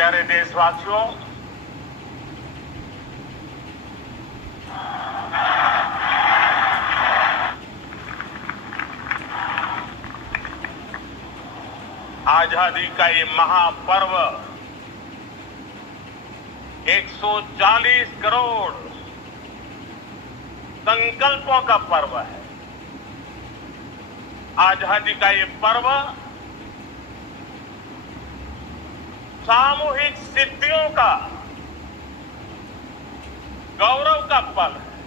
प्यारे देशवासियों, आजादी का ये महापर्व 140 करोड़ संकल्पों का पर्व है। आजादी का ये पर्व सामूहिक सिद्धियों का गौरव का पल है।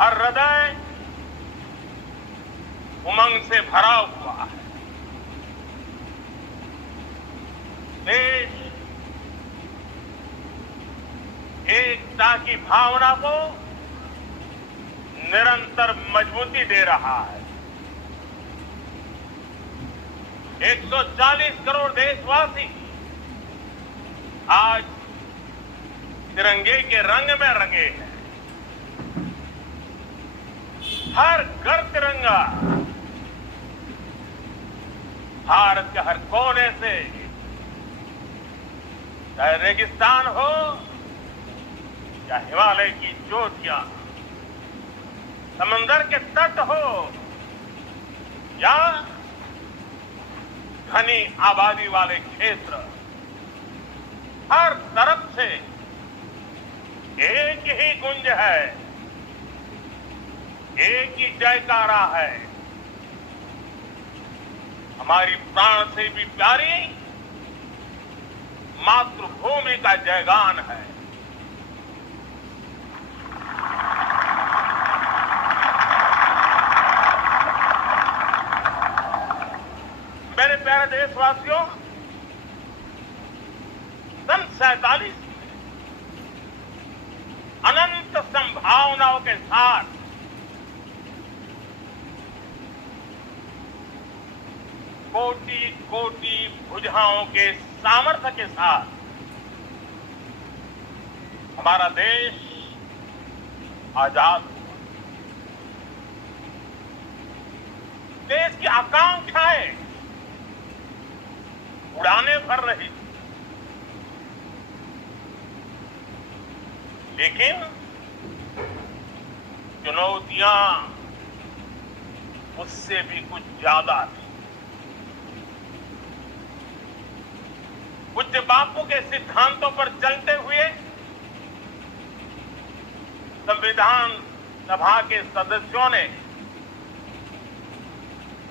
हर हृदय उमंग से भरा हुआ है। देश एकता की भावना को निरंतर मजबूती दे रहा है। 140 करोड़ देशवासी आज तिरंगे के रंग में रंगे हैं। हर घर तिरंगा, भारत के हर कोने से, चाहे रेगिस्तान हो या हिमालय की चोटियां, समंदर के तट हो या घनी आबादी वाले क्षेत्र, हर तरफ से एक ही गुंज है, एक ही जयकारा है। हमारी प्राण से भी प्यारी मातृभूमि का जयगान है। मेरे प्यारे देशवासियों, सन 47 अनंत संभावनाओं के साथ कोटि कोटि भुजाओं के सामर्थ्य के साथ हमारा देश आजाद हुआ। देश की आकांक्षाएं उड़ाने भर रही, लेकिन चुनौतियां उससे भी कुछ ज्यादा थी। पूज्य बापू के सिद्धांतों पर चलते हुए संविधान सभा के सदस्यों ने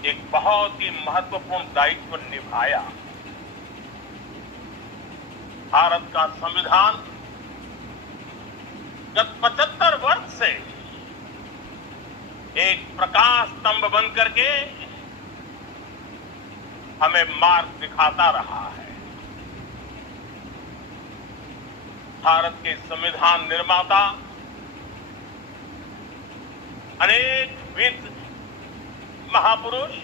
एक बहुत ही महत्वपूर्ण दायित्व निभाया। भारत का संविधान गत 75 वर्ष से एक प्रकाश स्तंभ बन करके हमें मार्ग दिखाता रहा है। भारत के संविधान निर्माता अनेक विद महापुरुष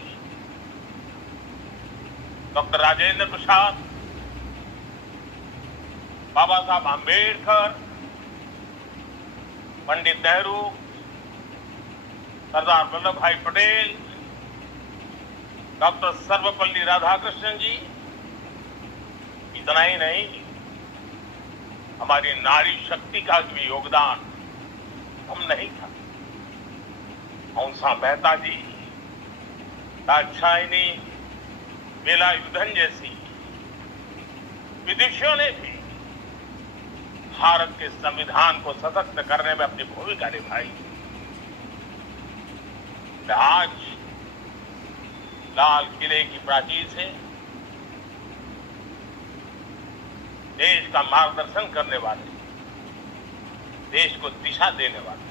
डॉक्टर राजेंद्र प्रसाद, बाबा साहब आंबेडकर, पंडित नेहरू, सरदार वल्लभ भाई पटेल, डॉक्टर सर्वपल्ली राधाकृष्णन जी, इतना ही नहीं, हमारी नारी शक्ति का भी योगदान कम नहीं था। हंसा मेहता जी, दाक्षायणी, वेलायुधन जैसी विदुषियों ने भी भारत के संविधान को सशक्त करने में अपनी भूमिका निभाई। आज लाल किले की प्राचीर से देश का मार्गदर्शन करने वाले, देश को दिशा देने वाले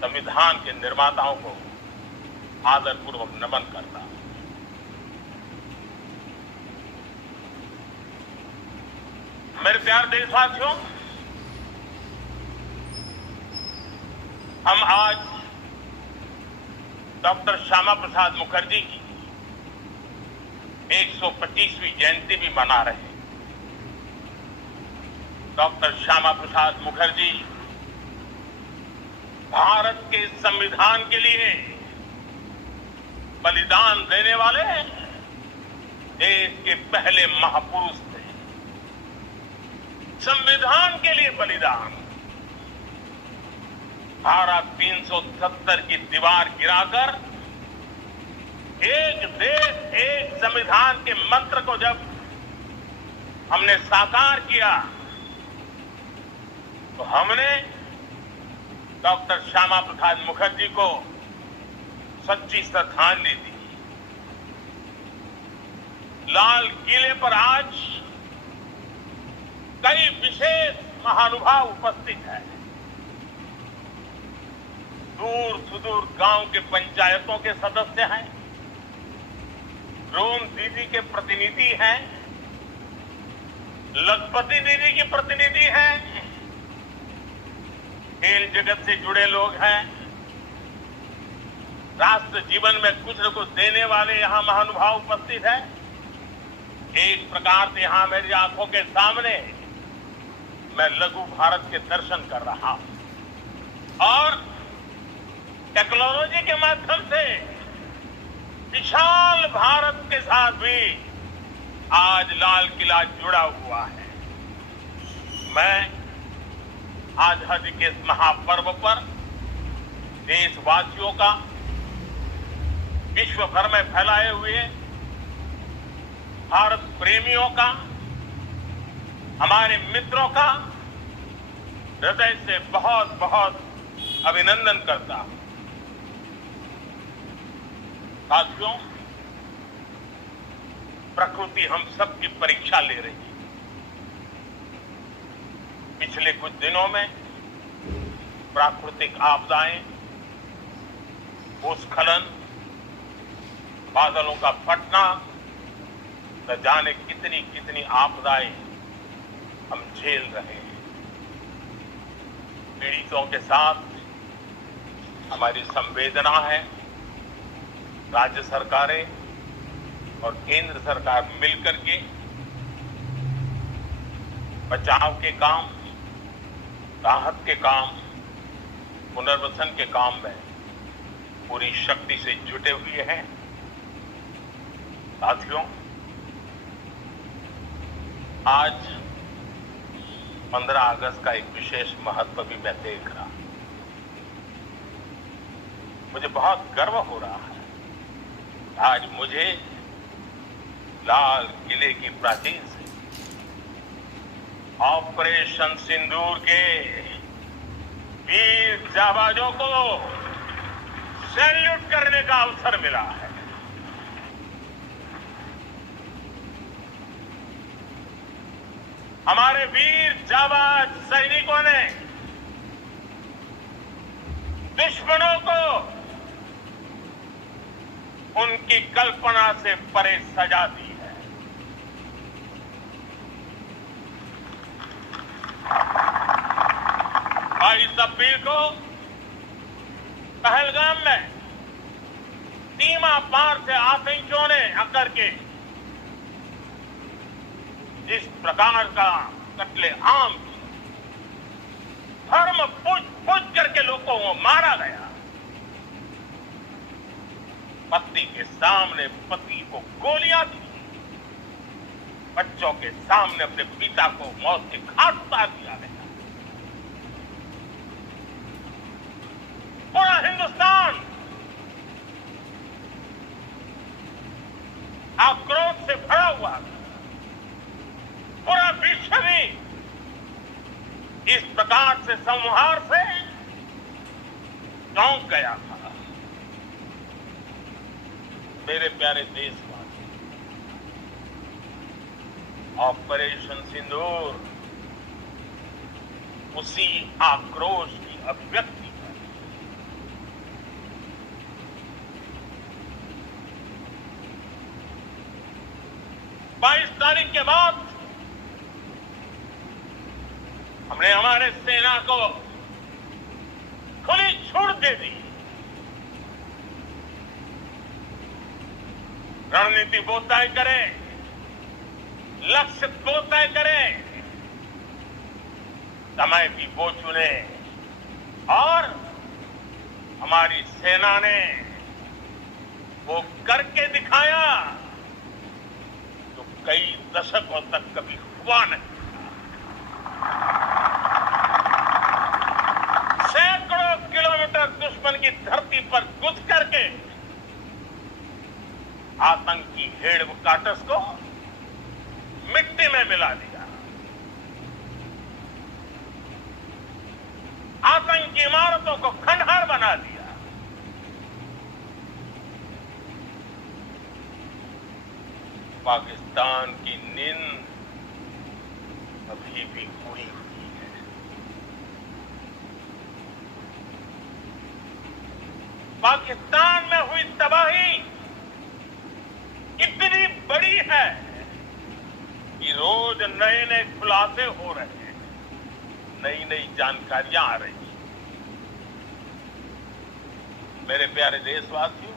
संविधान के निर्माताओं को आदरपूर्वक नमन करता। मेरे प्यारे देशवासियों, हम आज डॉक्टर श्यामा प्रसाद मुखर्जी की 125वीं जयंती भी मना रहे हैं। डॉक्टर श्यामा प्रसाद मुखर्जी भारत के संविधान के लिए बलिदान देने वाले देश के पहले महापुरुष थे। संविधान के लिए बलिदान, धारा 370 की दीवार गिराकर एक देश एक संविधान के मंत्र को जब हमने साकार किया तो हमने डॉक्टर श्यामा प्रसाद मुखर्जी को सच्ची श्रद्धांजलि दी। लाल किले पर आज कई विशेष महानुभाव उपस्थित हैं। दूर सुदूर गांव के पंचायतों के सदस्य हैं, रोम दीदी के प्रतिनिधि हैं, लखपति दीदी की प्रतिनिधि हैं, खेल जगत से जुड़े लोग हैं, राष्ट्र जीवन में कुछ न कुछ देने वाले यहां महानुभाव उपस्थित हैं। एक प्रकार से यहां मेरी आंखों के सामने मैं लघु भारत के दर्शन कर रहा हूं और टेक्नोलॉजी के माध्यम से विशाल भारत के साथ भी आज लाल किला जुड़ा हुआ है। मैं आजादी के इस महापर्व पर देशवासियों का विश्व भर में फैलाए हुए भारत प्रेमियों का, हमारे मित्रों का हृदय से बहुत बहुत अभिनंदन करता हूं। साथियों, प्रकृति हम सबकी परीक्षा ले रही है। पिछले कुछ दिनों में प्राकृतिक आपदाएं, भूस्खलन, बादलों का फटना, न जाने कितनी कितनी आपदाएं हम झेल रहे हैं। पीड़ितों के साथ हमारी संवेदना है। राज्य सरकारें और केंद्र सरकार मिलकर के बचाव के काम, राहत के काम, पुनर्वसन के काम में पूरी शक्ति से जुटे हुए हैं। साथियों, आज 15 अगस्त का एक विशेष महत्व भी मैं देख रहा हूं। मुझे बहुत गर्व हो रहा है। आज मुझे लाल किले की प्राचीर से ऑपरेशन सिंदूर के वीर जाबाजों को सैल्यूट करने का अवसर मिला है। हमारे वीर जाबाज सैनिकों ने दुश्मनों को उनकी कल्पना से परे सजा दी है। 22 अप्रैल को पहलगाम में सीमा पार से आतंकियों ने आकर के जिस प्रकार का कत्लेआम धर्म पूछ करके लोगों को मारा गया, पत्नी के सामने पति को गोलियां दी, बच्चों के सामने अपने पिता को मौत के घाट उतार दिया गया। पूरा हिंदुस्तान आक्रोश से भरा हुआ था। पूरा विश्व भी इस प्रकार से संहार से चौंक गया था। मेरे प्यारे देशवासी, ऑपरेशन सिंदूर उसी आक्रोश की अभिव्यक्ति है। 22 तारीख के बाद हमने हमारे सेना को खुली छूट दे दी। रणनीति वो तय करे, लक्ष्य वो तय करे, समय भी वो चुने और हमारी सेना ने वो करके दिखाया कई दशकों तक कभी हुआ नहीं। सैकड़ों किलोमीटर दुश्मन की धरती पर घुस करके आतंकी हेडक्वार्टर्स को मिट्टी में मिला दिया, आतंकी इमारतों को खंडहर बना दिया। पाकिस्तान की नींद अभी भी हुई है। पाकिस्तान में हुई तबाही इतनी बड़ी है कि रोज नए नए खुलासे हो रहे हैं, नई नई जानकारियां आ रही हैं। मेरे प्यारे देशवासियों,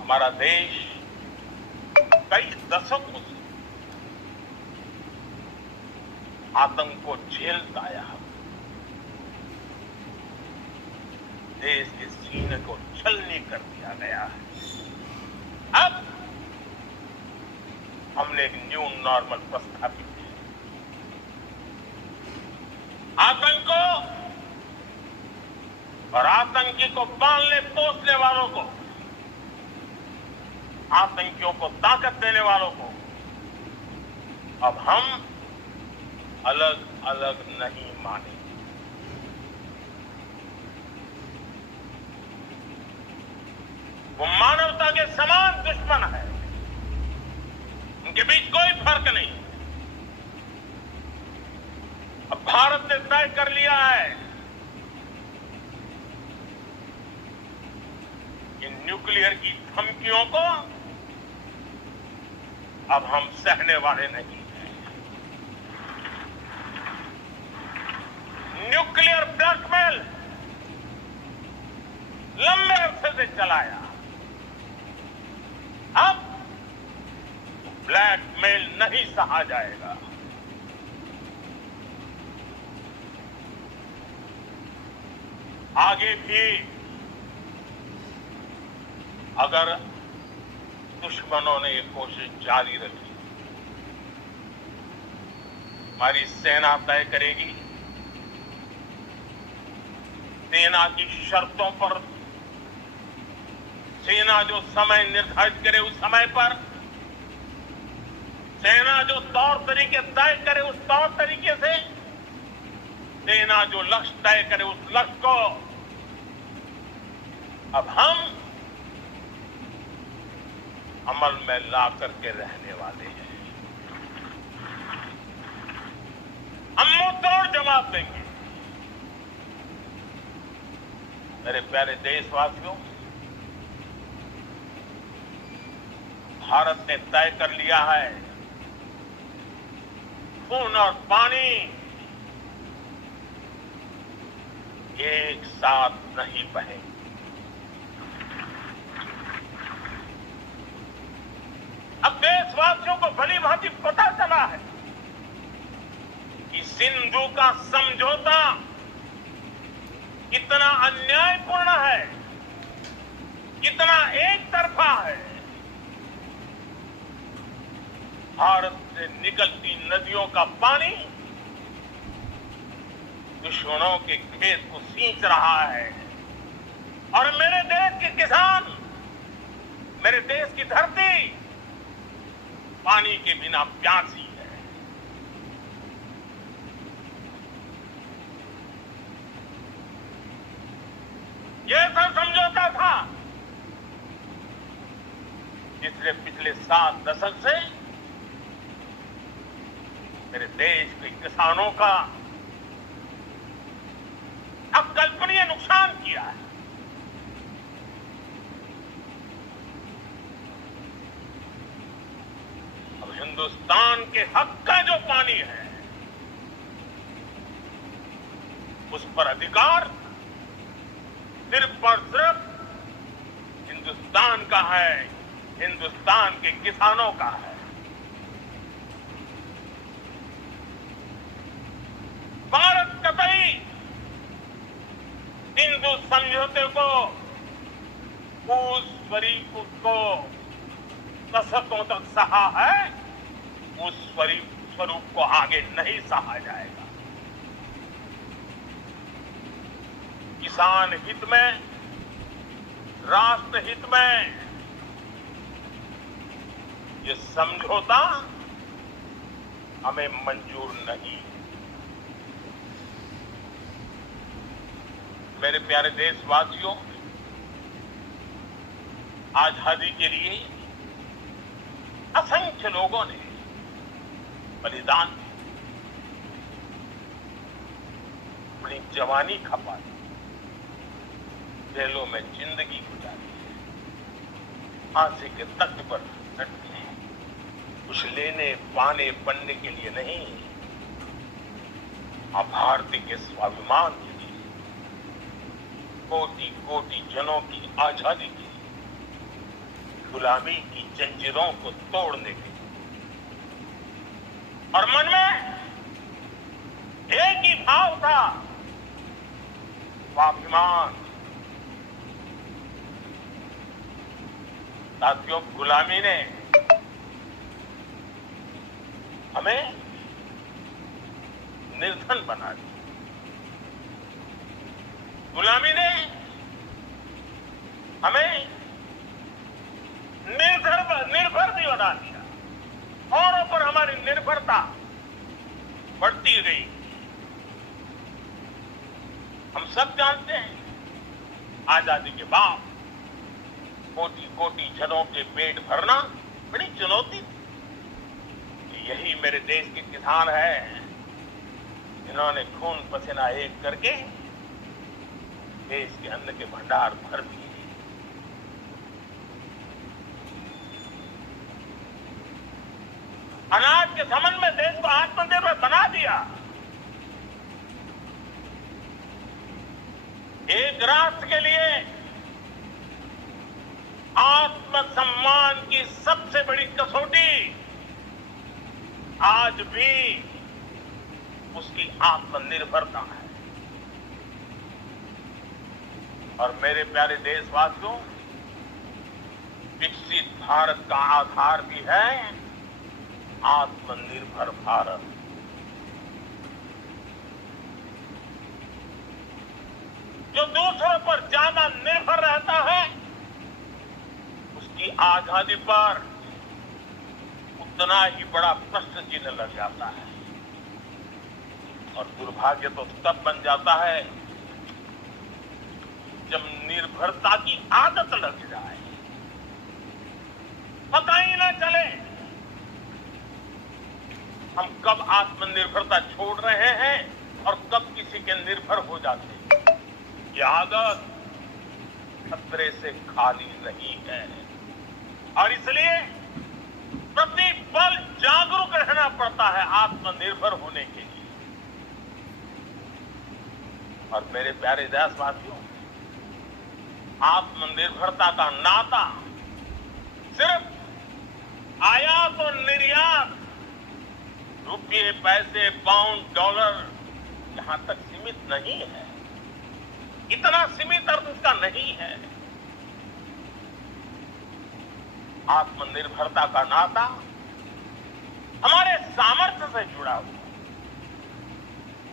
हमारा देश कई दशकों से आतंक को झेलता आया है। देश के सीने को छलनी कर दिया गया है। अब हमने एक न्यू नॉर्मल प्रस्थापित किया। आतंक को और आतंकी को पालने पोसने वालों को, आतंकियों को ताकत देने वालों को अब हम अलग अलग नहीं मानेंगे। वो मानवता के समान दुश्मन है, उनके बीच कोई फर्क नहीं। अब भारत ने तय कर लिया है कि न्यूक्लियर की धमकियों को अब हम सहने वाले नहीं हैं। न्यूक्लियर ब्लैकमेल लंबे अरसे से चलाया, अब ब्लैकमेल नहीं सहा जाएगा। आगे भी अगर दुश्मनों ने ये कोशिश जारी रखी, हमारी सेना तय करेगी, सेना की शर्तों पर, सेना जो समय निर्धारित करे उस समय पर, सेना जो तौर तरीके तय करे उस तौर तरीके से, सेना जो लक्ष्य तय करे उस लक्ष्य को अब हम अमल में ला करके रहने वाले हैं। हम मुंह तोड़ जवाब देंगे। मेरे प्यारे देशवासियों, भारत ने तय कर लिया है, खून और पानी एक साथ नहीं बहेंगे। अब देशवासियों को भली भांति पता चला है कि सिंधु का समझौता कितना अन्यायपूर्ण है, कितना एक तरफा है। भारत से निकलती नदियों का पानी दुश्मनों के खेत को सींच रहा है और मेरे देश के किसान, मेरे देश की धरती पानी के बिना प्यासी है। यह सब समझौता था जिसने पिछले 7 दशक से मेरे देश के किसानों का अकल्पनीय नुकसान किया है। अब हिंदुस्तान के हक का जो पानी है उस पर अधिकार सिर्फ और सिर्फ हिंदुस्तान का है, हिंदुस्तान के किसानों का है। भारत कतई सिंधु समझौते को, उस स्वरूप को दशकों तक सहा है, उस स्वरूप को आगे नहीं सहा जाएगा। किसान हित में, राष्ट्र हित में ये समझौता हमें मंजूर नहीं। मेरे प्यारे देशवासियों, आजादी के लिए असंख्य लोगों ने बलिदान दिया, अपनी जवानी खपा दी, जेलों में जिंदगी गुजारी, फांसी के तख्त पर लटके, कुछ लेने पाने बनने के लिए नहीं, भारतीय के स्वाभिमान के लिए, कोटि कोटि जनों की आजादी के लिए, गुलामी की जंजीरों को तोड़ने के लिए। और मन में एक ही भाव था, स्वाभिमान। साथियों, गुलामी ने हमें निर्धन बना दिया, गुलामी ने हमें निर्भर भी बना दिया, औरों पर हमारी निर्भरता बढ़ती गई। हम सब जानते हैं, आजादी के बाद कोटि कोटि जनों के पेट भरना बड़ी चुनौती थी। यही मेरे देश के किसान हैं, जिन्होंने खून पसीना एक करके देश के अन्न के भंडार भर दिए। अनाज के संबंध में देश को आत्मनिर्भर बना दिया। एक राष्ट्र के लिए आत्मसम्मान की सबसे बड़ी कसौटी आज भी उसकी आत्मनिर्भरता है। और मेरे प्यारे देशवासियों, विकसित भारत का आधार भी है आत्मनिर्भर भारत। जो दूसरों पर ज्यादा निर्भर रहता है, उसकी आजादी पर उतना ही बड़ा प्रश्न चिन्ह लग जाता है। और दुर्भाग्य तो तब बन जाता है जब निर्भरता की आदत लग जाए, पता ही ना चले हम कब आत्मनिर्भरता छोड़ रहे हैं और कब किसी के निर्भर हो जाते हैं। ये आदत खतरे से खाली नहीं है और इसलिए प्रतिपल जागरूक रहना पड़ता है आत्मनिर्भर होने के लिए। और मेरे प्यारे देशवासियों, आत्मनिर्भरता का नाता सिर्फ आयात और निर्यात, रुपये, पैसे, पाउंड, डॉलर यहां तक सीमित नहीं है। इतना सीमित अर्थ उसका नहीं है। आत्मनिर्भरता का नाता हमारे सामर्थ्य से जुड़ा हुआ।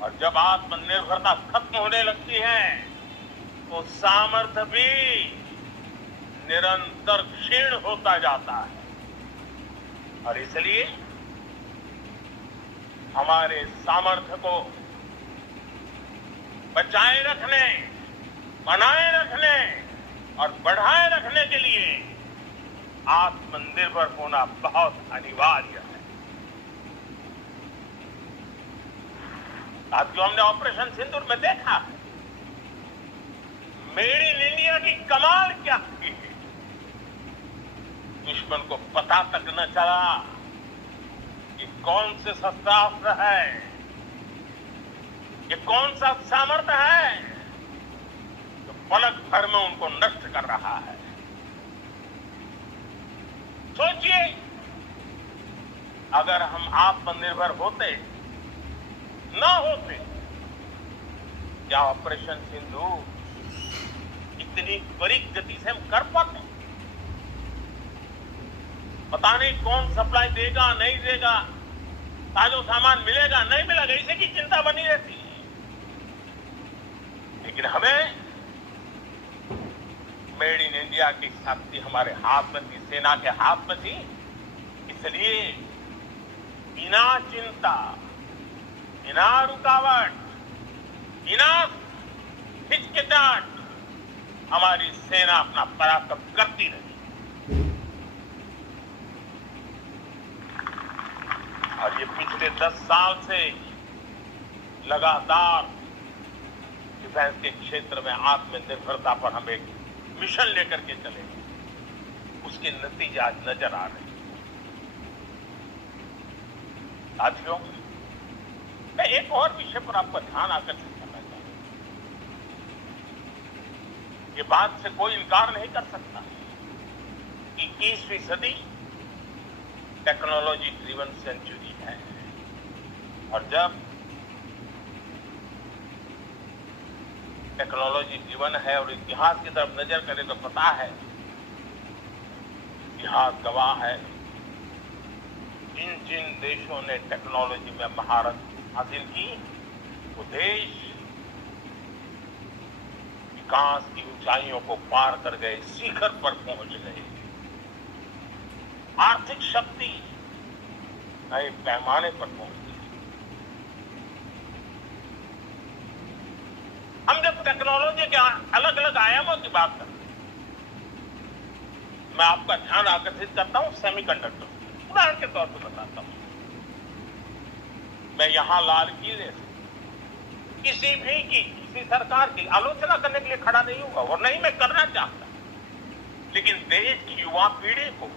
और जब आत्मनिर्भरता खत्म होने लगती है तो सामर्थ्य भी निरंतर क्षीण होता जाता है। और इसलिए हमारे सामर्थ्य को बचाए रखने, बनाए रखने और बढ़ाए रखने के लिए आत्मनिर्भर होना बहुत अनिवार्य है। साथियों, हमने ऑपरेशन सिंदूर में देखा है मेड इन इंडिया की कमाल क्या थी। दुश्मन को पता तक न चला कि कौन से शस्त्रास्त्र है, ये कौन सा सामर्थ्य है जो पलक भर में उनको नष्ट कर रहा है। सोचिए, अगर हम आत्मनिर्भर होते न होते, क्या ऑपरेशन सिंदूर इतनी त्वरित गति से हम कर पाते? पता नहीं कौन सप्लाई देगा नहीं देगा, ताजो सामान मिलेगा नहीं मिलेगा, इसी की चिंता बनी रहती है। लेकिन हमें मेड इन इंडिया की शक्ति हमारे हाथ में थी, सेना के हाथ में थी, इसलिए बिना चिंता, बिना रुकावट, बिना हिचकिचाहट हमारी सेना अपना पराक्रम करती रही। और ये पिछले 10 साल से लगातार डिफेंस के क्षेत्र में आत्मनिर्भरता पर हम एक मिशन लेकर के चले, उसके नतीजे आज नजर आ रहे हैं। साथियों, मैं एक और विषय पर आपका ध्यान आकर्षित करना चाहता हूं। ये बात से कोई इनकार नहीं कर सकता कि 21वीं सदी टेक्नोलॉजी ड्रिवन सेंचुरी है, और जब टेक्नोलॉजी ड्रिवन है और इतिहास की तरफ नजर करें तो पता है, इतिहास गवाह है, जिन देशों ने टेक्नोलॉजी में महारत हासिल की वो देश विकास की ऊंचाइयों को पार कर गए, शिखर पर पहुंच गए। आर्थिक शक्ति नए पैमाने पर पहुंच गई। हम जब टेक्नोलॉजी के अलग अलग आयामों की बात करते हैं, मैं आपका ध्यान आकर्षित करता हूं सेमीकंडक्टर। उदाहरण के तौर पर बताता हूं, मैं यहां लाल किले से किसी सरकार की आलोचना करने के लिए खड़ा नहीं हुआ और नहीं मैं करना चाहता, लेकिन देश की युवा पीढ़ी को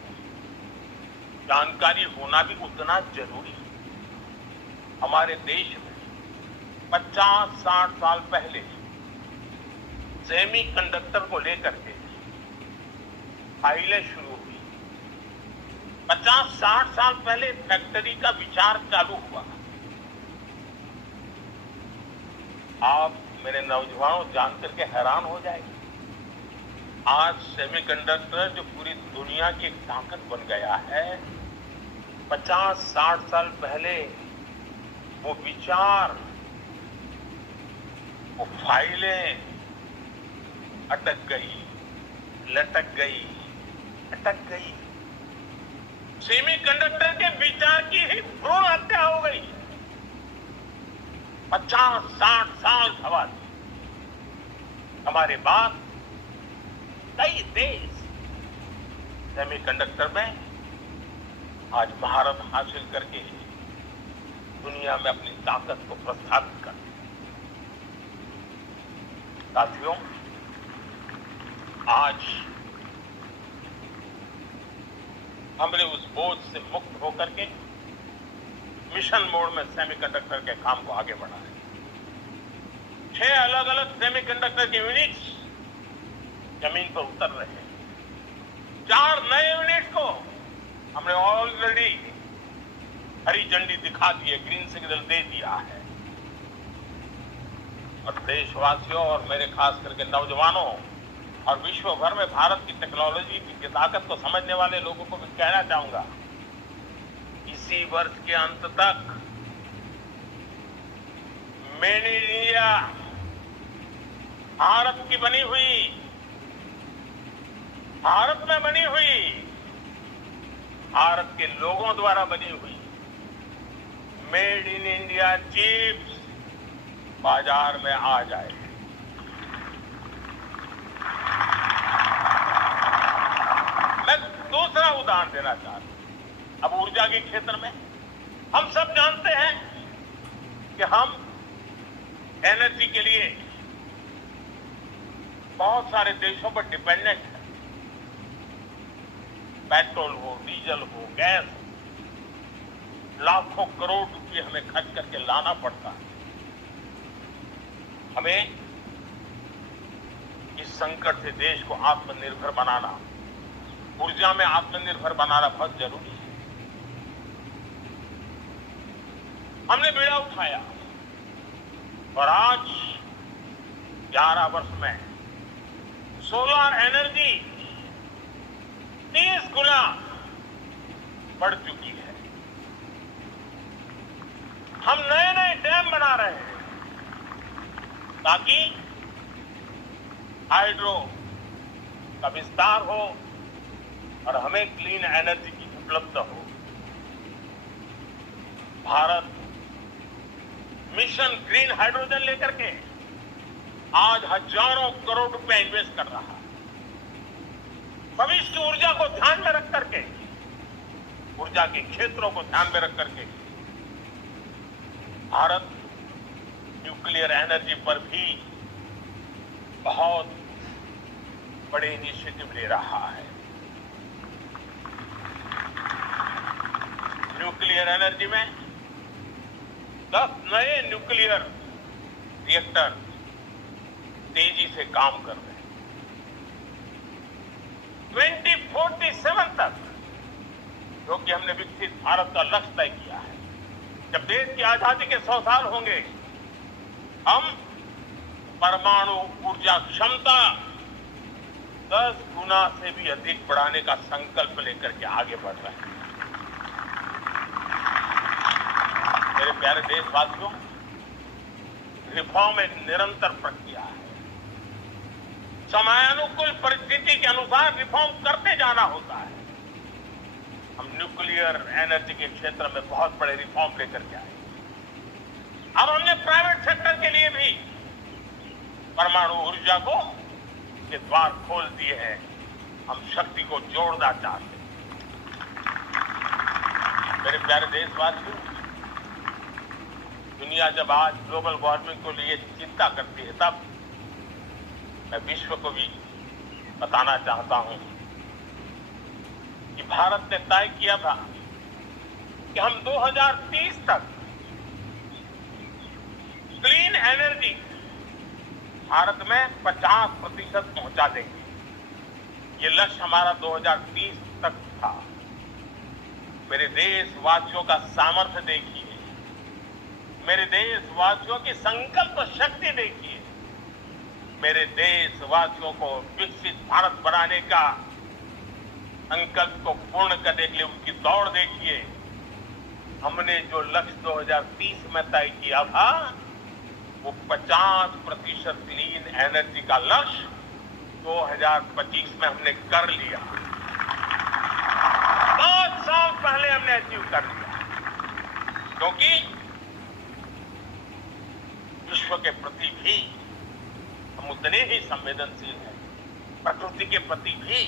जानकारी होना भी उतना जरूरी है। हमारे देश में 50-60 साल पहले सेमीकंडक्टर को लेकर के फाइलें शुरू हुई। 50-60 साल पहले फैक्ट्री का विचार चालू हुआ। आप मेरे नौजवानों जानकर के हैरान हो जाएंगे, आज सेमीकंडक्टर जो पूरी दुनिया की एक ताकत बन गया है, 50-60 साल पहले वो विचार, वो फाइलें अटक गई, लटक गई, अटक गई। सेमीकंडक्टर के विचार की ही भ्रूण हत्या हो गई। 50-60 साल सवाल हमारे बाद कई देश सेमीकंडक्टर में आज महारत हासिल करके दुनिया में अपनी ताकत को प्रस्थापित कर। साथियों, आज हमने उस बोझ से मुक्त होकर के मिशन मोड में सेमीकंडक्टर के काम को आगे बढ़ाया। 6 अलग अलग सेमीकंडक्टर के यूनिट्स जमीन पर उतर रहे हैं। 4 नए यूनिट को हमने ऑलरेडी हरी झंडी दिखा दी है, ग्रीन सिग्नल दे दिया है। और देशवासियों और मेरे खास करके नौजवानों और विश्व भर में भारत की टेक्नोलॉजी की ताकत को समझने वाले लोगों को भी कहना चाहूंगा, इसी वर्ष के अंत तक मेड इन इंडिया भारत की बनी हुई, भारत में बनी हुई, भारत के लोगों द्वारा बनी हुई मेड इन इंडिया चिप्स बाजार में आ जाए। मैं दूसरा उदाहरण देना चाहता हूं। अब ऊर्जा के क्षेत्र में हम सब जानते हैं कि हम एनर्जी के लिए बहुत सारे देशों पर डिपेंडेंट हैं। पेट्रोल हो, डीजल हो, गैस हो, लाखों करोड़ रुपए हमें खर्च करके लाना पड़ता है। हमें इस संकट से देश को आत्मनिर्भर बनाना, ऊर्जा में आत्मनिर्भर बनाना बहुत जरूरी है। हमने बीड़ा उठाया और आज 11 वर्ष में सोलर एनर्जी 30 गुना बढ़ चुकी है। हम नए नए डैम बना रहे हैं ताकि हाइड्रो का विस्तार हो और हमें क्लीन एनर्जी की उपलब्ध हो। भारत मिशन ग्रीन हाइड्रोजन लेकर के आज हजारों करोड़ रुपए इन्वेस्ट कर रहा है। भविष्य की ऊर्जा को ध्यान में रख करके, ऊर्जा के क्षेत्रों को ध्यान में रख करके भारत न्यूक्लियर एनर्जी पर भी बहुत बड़े इनिशिएटिव ले रहा है। न्यूक्लियर एनर्जी में 10 नए न्यूक्लियर रिएक्टर तेजी से काम कर रहे हैं। 2047 तक, जो कि हमने विकसित भारत का लक्ष्य तय किया है, जब देश की आजादी के 100 साल होंगे, हम परमाणु ऊर्जा क्षमता 10 गुना से भी अधिक बढ़ाने का संकल्प लेकर के आगे बढ़ रहे हैं। मेरे प्यारे देशवासियों, रिफॉर्म एक निरंतर प्रक्रिया है। समयानुकूल परिस्थिति के अनुसार रिफॉर्म करते जाना होता है। हम न्यूक्लियर एनर्जी के क्षेत्र में बहुत बड़े रिफॉर्म लेकर के आए। अब हमने प्राइवेट सेक्टर के लिए भी परमाणु ऊर्जा को के द्वार खोल दिए हैं। हम शक्ति को जोड़ना चाहते हैं। मेरे प्यारे देशवासियों, दुनिया जब आज ग्लोबल वार्मिंग को लिए चिंता करती है, तब मैं विश्व को भी बताना चाहता हूं कि भारत ने तय किया था कि हम 2030 तक क्लीन एनर्जी भारत में 50% पहुंचा देंगे। ये लक्ष्य हमारा 2030 तक था। मेरे देशवासियों का सामर्थ्य देखिए, मेरे देशवासियों की संकल्प शक्ति देखिए, मेरे देशवासियों को विकसित भारत बनाने का संकल्प को पूर्ण करने के लिए उनकी दौड़ देखिए। हमने जो लक्ष्य 2030 में तय किया था, वो 50% क्लीन एनर्जी का लक्ष्य 2025 में हमने कर लिया। 5 साल पहले हमने अचीव कर लिया, क्योंकि विश्व के प्रति भी हम उतने ही संवेदनशील हैं, प्रकृति के प्रति भी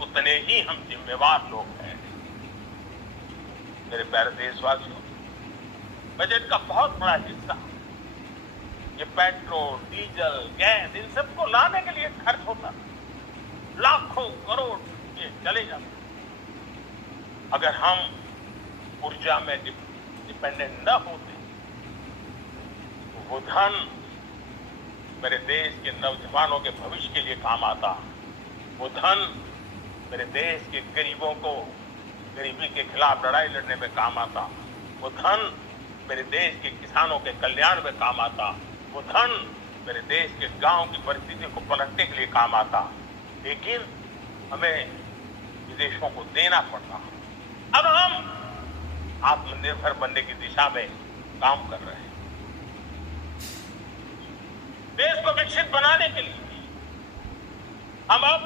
उतने ही हम जिम्मेवार लोग हैं। मेरे प्यारे देशवासियों, बजट का बहुत बड़ा हिस्सा ये पेट्रोल, डीजल, गैस, इन सबको लाने के लिए खर्च होता, लाखों करोड़ ये चले जाते। अगर हम ऊर्जा में डिपेंडेंट न होते, वो धन मेरे देश के नौजवानों के भविष्य के लिए काम आता। वो धन मेरे देश के गरीबों को गरीबी के खिलाफ लड़ाई लड़ने में काम आता। वो धन मेरे देश के किसानों के कल्याण में काम आता। वो धन मेरे देश के गांव की परिस्थिति को पलटने के लिए काम आता। लेकिन हमें विदेशों को देना पड़ता। अब हम आत्मनिर्भर बनने की दिशा में काम कर रहे हैं। देश को विकसित बनाने के लिए हम अब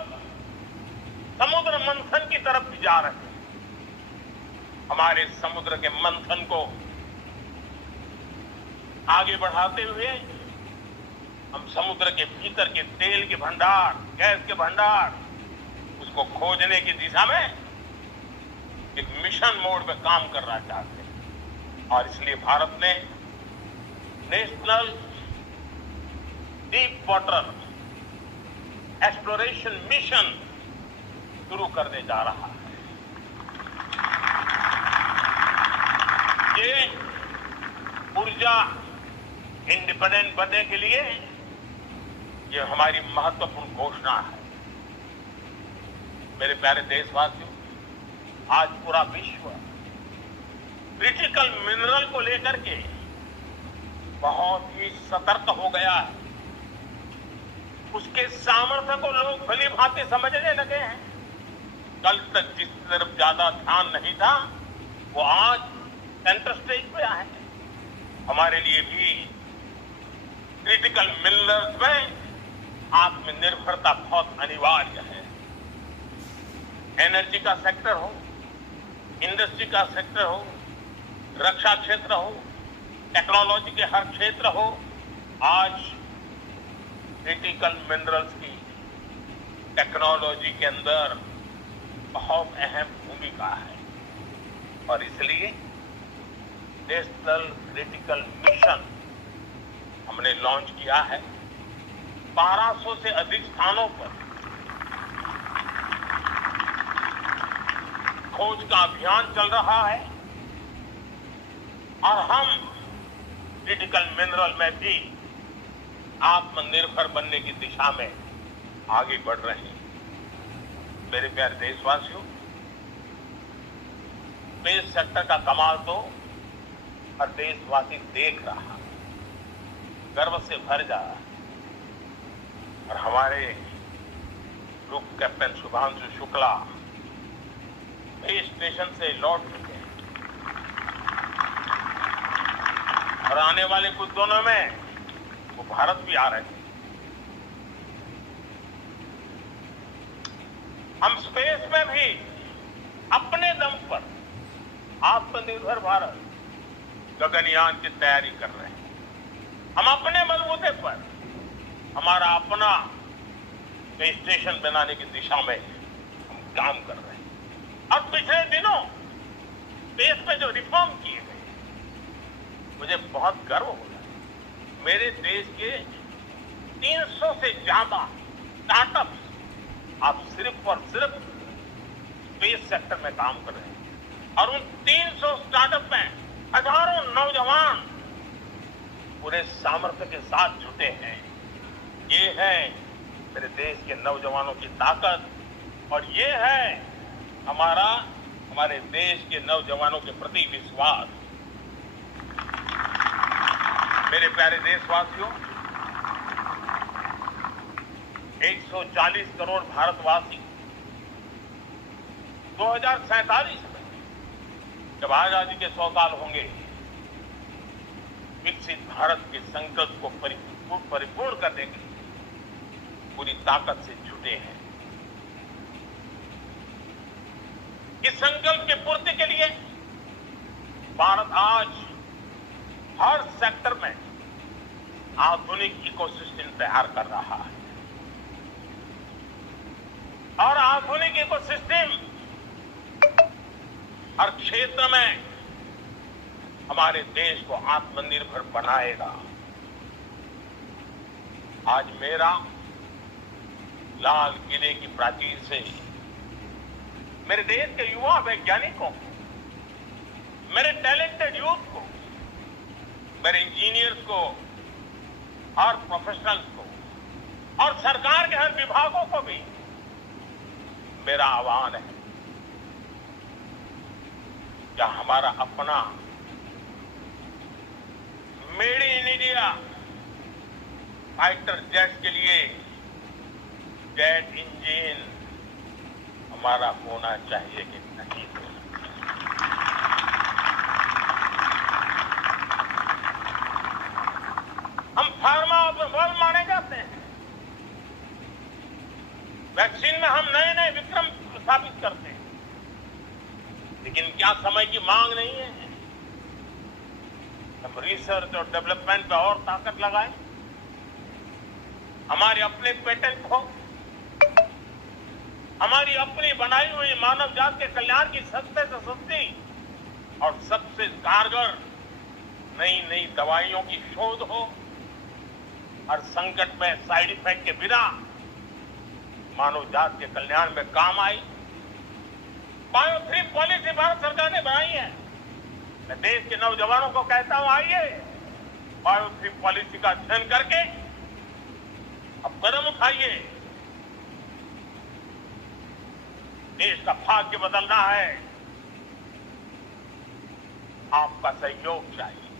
समुद्र मंथन की तरफ भी जा रहे हैं। हमारे समुद्र के मंथन को आगे बढ़ाते हुए हम समुद्र के भीतर के तेल के भंडार, गैस के भंडार, उसको खोजने की दिशा में एक मिशन मोड में काम करना चाहते हैं। और इसलिए भारत ने national deep water exploration mission शुरू करने जा रहा है। ये ऊर्जा इंडिपेंडेंट बनने के लिए ये हमारी महत्वपूर्ण घोषणा है। मेरे प्यारे देशवासियों, आज पूरा विश्व क्रिटिकल मिनरल को लेकर के बहुत ही सतर्क हो गया है। उसके सामर्थ्य को लोग भली भांति समझने लगे हैं। कल तक जिस तरफ ज्यादा ध्यान नहीं था वो आज सेंटर स्टेज पे है। हमारे लिए भी क्रिटिकल मिनरल्स में आत्मनिर्भरता बहुत अनिवार्य है। एनर्जी का सेक्टर हो, इंडस्ट्री का सेक्टर हो, रक्षा क्षेत्र हो, टेक्नोलॉजी के हर क्षेत्र हो, आज क्रिटिकल मिनरल्स की टेक्नोलॉजी के अंदर बहुत अहम भूमिका है और इसलिए नेशनल क्रिटिकल मिशन हमने लॉन्च किया है। 1200 से अधिक स्थानों पर खोज का अभियान चल रहा है और हम क्रिटिकल मिनरल में भी आत्मनिर्भर बनने की दिशा में आगे बढ़ रहे हैं। मेरे प्यारे देशवासियों, स्पेस सेक्टर का कमाल तो हर देशवासी देख रहा है, गर्व से भर जा रहा है। और हमारे group captain Shubhanshu Shukla space station से लौट चुके हैं और आने वाले कुछ दिनों में वो भारत भी आ रहे हैं। हम स्पेस में भी अपने दम पर आत्मनिर्भर भारत गगनयान की तैयारी कर रहे हैं। हम अपने बलबूते पर हमारा अपना स्पेस स्टेशन बनाने की दिशा में हम काम कर रहे हैं। और पिछले दिनों स्पेस में जो रिफॉर्म किए गए, मुझे बहुत गर्व हो रहा है। मेरे देश के 300 से ज्यादा स्टार्टअप्स आप सिर्फ और सिर्फ स्पेस सेक्टर में काम कर रहे हैं और उन 300 स्टार्टअप में हजारों नौजवान पूरे सामर्थ्य के साथ जुटे हैं। ये है मेरे देश के नौजवानों की ताकत और ये है हमारे देश के नौजवानों के प्रति विश्वास। मेरे प्यारे देशवासियों, 140 करोड़ भारतवासी 2047 में जब आजादी के 100 साल होंगे, विकसित भारत के संकल्प को परिपूर्ण करने के पूरी ताकत से जुटे हैं। इस संकल्प की पूर्ति के लिए भारत आज हर सेक्टर में आधुनिक इकोसिस्टम तैयार कर रहा है और आधुनिक इकोसिस्टम हर क्षेत्र में हमारे देश को आत्मनिर्भर बनाएगा। आज मेरा लाल किले की प्राचीर से मेरे देश के युवा वैज्ञानिकों को, मेरे टैलेंटेड यूथ को, मेरे इंजीनियर्स को और प्रोफेशनल्स को और सरकार के हर विभागों को भी मेरा आह्वान है, क्या हमारा अपना made in India fighter jet के लिए जेट इंजन हमारा होना चाहिए कि नहीं? हम फार्मा वर्ल्ड माने जाते हैं, वैक्सीन में हम नए नए विक्रम स्थापित करते हैं, लेकिन क्या समय की मांग नहीं है? हम रिसर्च और डेवलपमेंट पे और ताकत लगाएं, हमारे अपने पेटेंट हो, हमारी अपनी बनाई हुई मानव जात के कल्याण की सस्ते से सस्ती और सबसे कारगर नई नई दवाइयों की शोध हो और संकट में साइड इफेक्ट के बिना मानव जात के कल्याण में काम आई। बायो 3 पॉलिसी भारत सरकार ने बनाई है। मैं देश के नौजवानों को कहता हूं, आइए बायो 3 पॉलिसी का अध्ययन करके अब कदम उठाइए। देश का भाग्य बदलना है, आपका सहयोग चाहिए।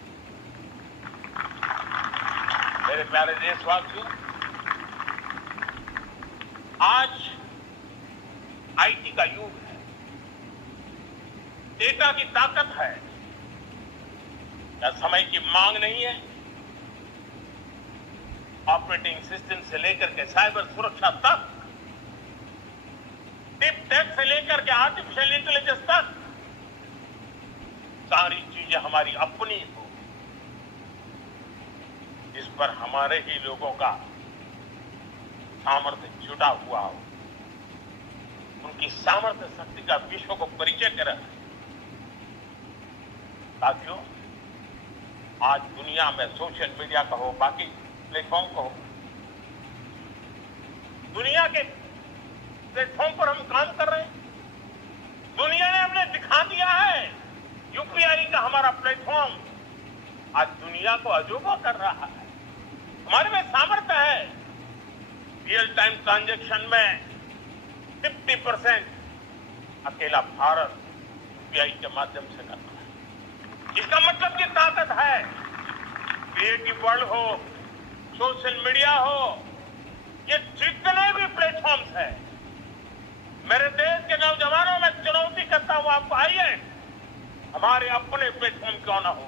मेरे प्यारे देशवासियों, आज आईटी का युग है, डेटा की ताकत है। क्या समय की मांग नहीं है? ऑपरेटिंग सिस्टम से लेकर के साइबर सुरक्षा तक, डीप टेक से लेकर के आर्टिफिशियल इंटेलिजेंस तक, सारी चीजें हमारी अपनी हो, जिस पर हमारे ही लोगों का सामर्थ्य जुटा हुआ हो, उनकी सामर्थ्य शक्ति का विश्व को परिचय करें। साथियों, आज दुनिया में सोशल मीडिया का हो, बाकी प्लेटफॉर्म को हो, दुनिया के प्लेटफॉर्म पर हम काम कर रहे हैं। दुनिया ने हमने दिखा दिया है, यूपीआई का हमारा प्लेटफॉर्म आज दुनिया को अजूबा कर रहा है। हमारे में सामर्थ्य है। रियल टाइम ट्रांजैक्शन में 50% अकेला भारत यूपीआई के माध्यम से करता है। इसका मतलब की ताकत है। क्रिएटिव वर्ल्ड हो, सोशल मीडिया हो, ये जितने भी प्लेटफॉर्म्स हैं, मेरे देश के नौजवानों में चुनौती करता हूं आपको, आइए हमारे अपने प्लेटफॉर्म क्यों ना हो,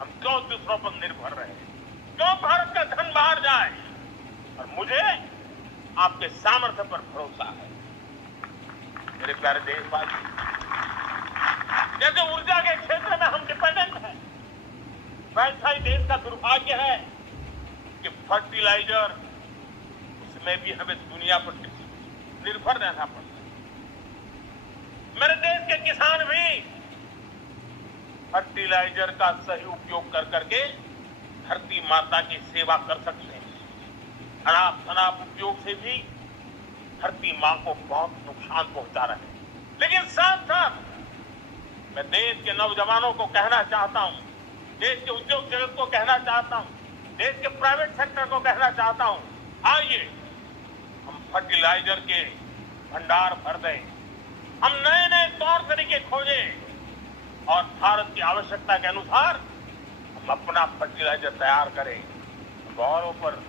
हम क्यों दूसरों पर निर्भर रहे, क्यों भारत का धन बाहर जाए। और मुझे आपके सामर्थ्य पर भरोसा है। मेरे प्यारे देशवासी, जैसे ऊर्जा के क्षेत्र में हम डिपेंडेंट हैं, वैसा ही देश का दुर्भाग्य है कि फर्टिलाइजर, उसमें भी हमें दुनिया पर निर्भर रहना पड़ता है। मेरे देश के किसान भी फर्टिलाइजर का सही उपयोग कर करके धरती माता की सेवा कर सकते हैं। खराब उपयोग से भी धरती मां को बहुत नुकसान पहुंचा रहे हैं। लेकिन साथ साथ मैं देश के नौजवानों को कहना चाहता हूं, देश के उद्योग जगत को कहना चाहता हूं, देश के प्राइवेट सेक्टर को कहना चाहता हूं, आइए हम फर्टिलाइजर के भंडार भर दें, हम नए नए तौर तरीके खोजें और भारत की आवश्यकता के अनुसार हम अपना फर्टिलाइजर तैयार करें। गौरव पर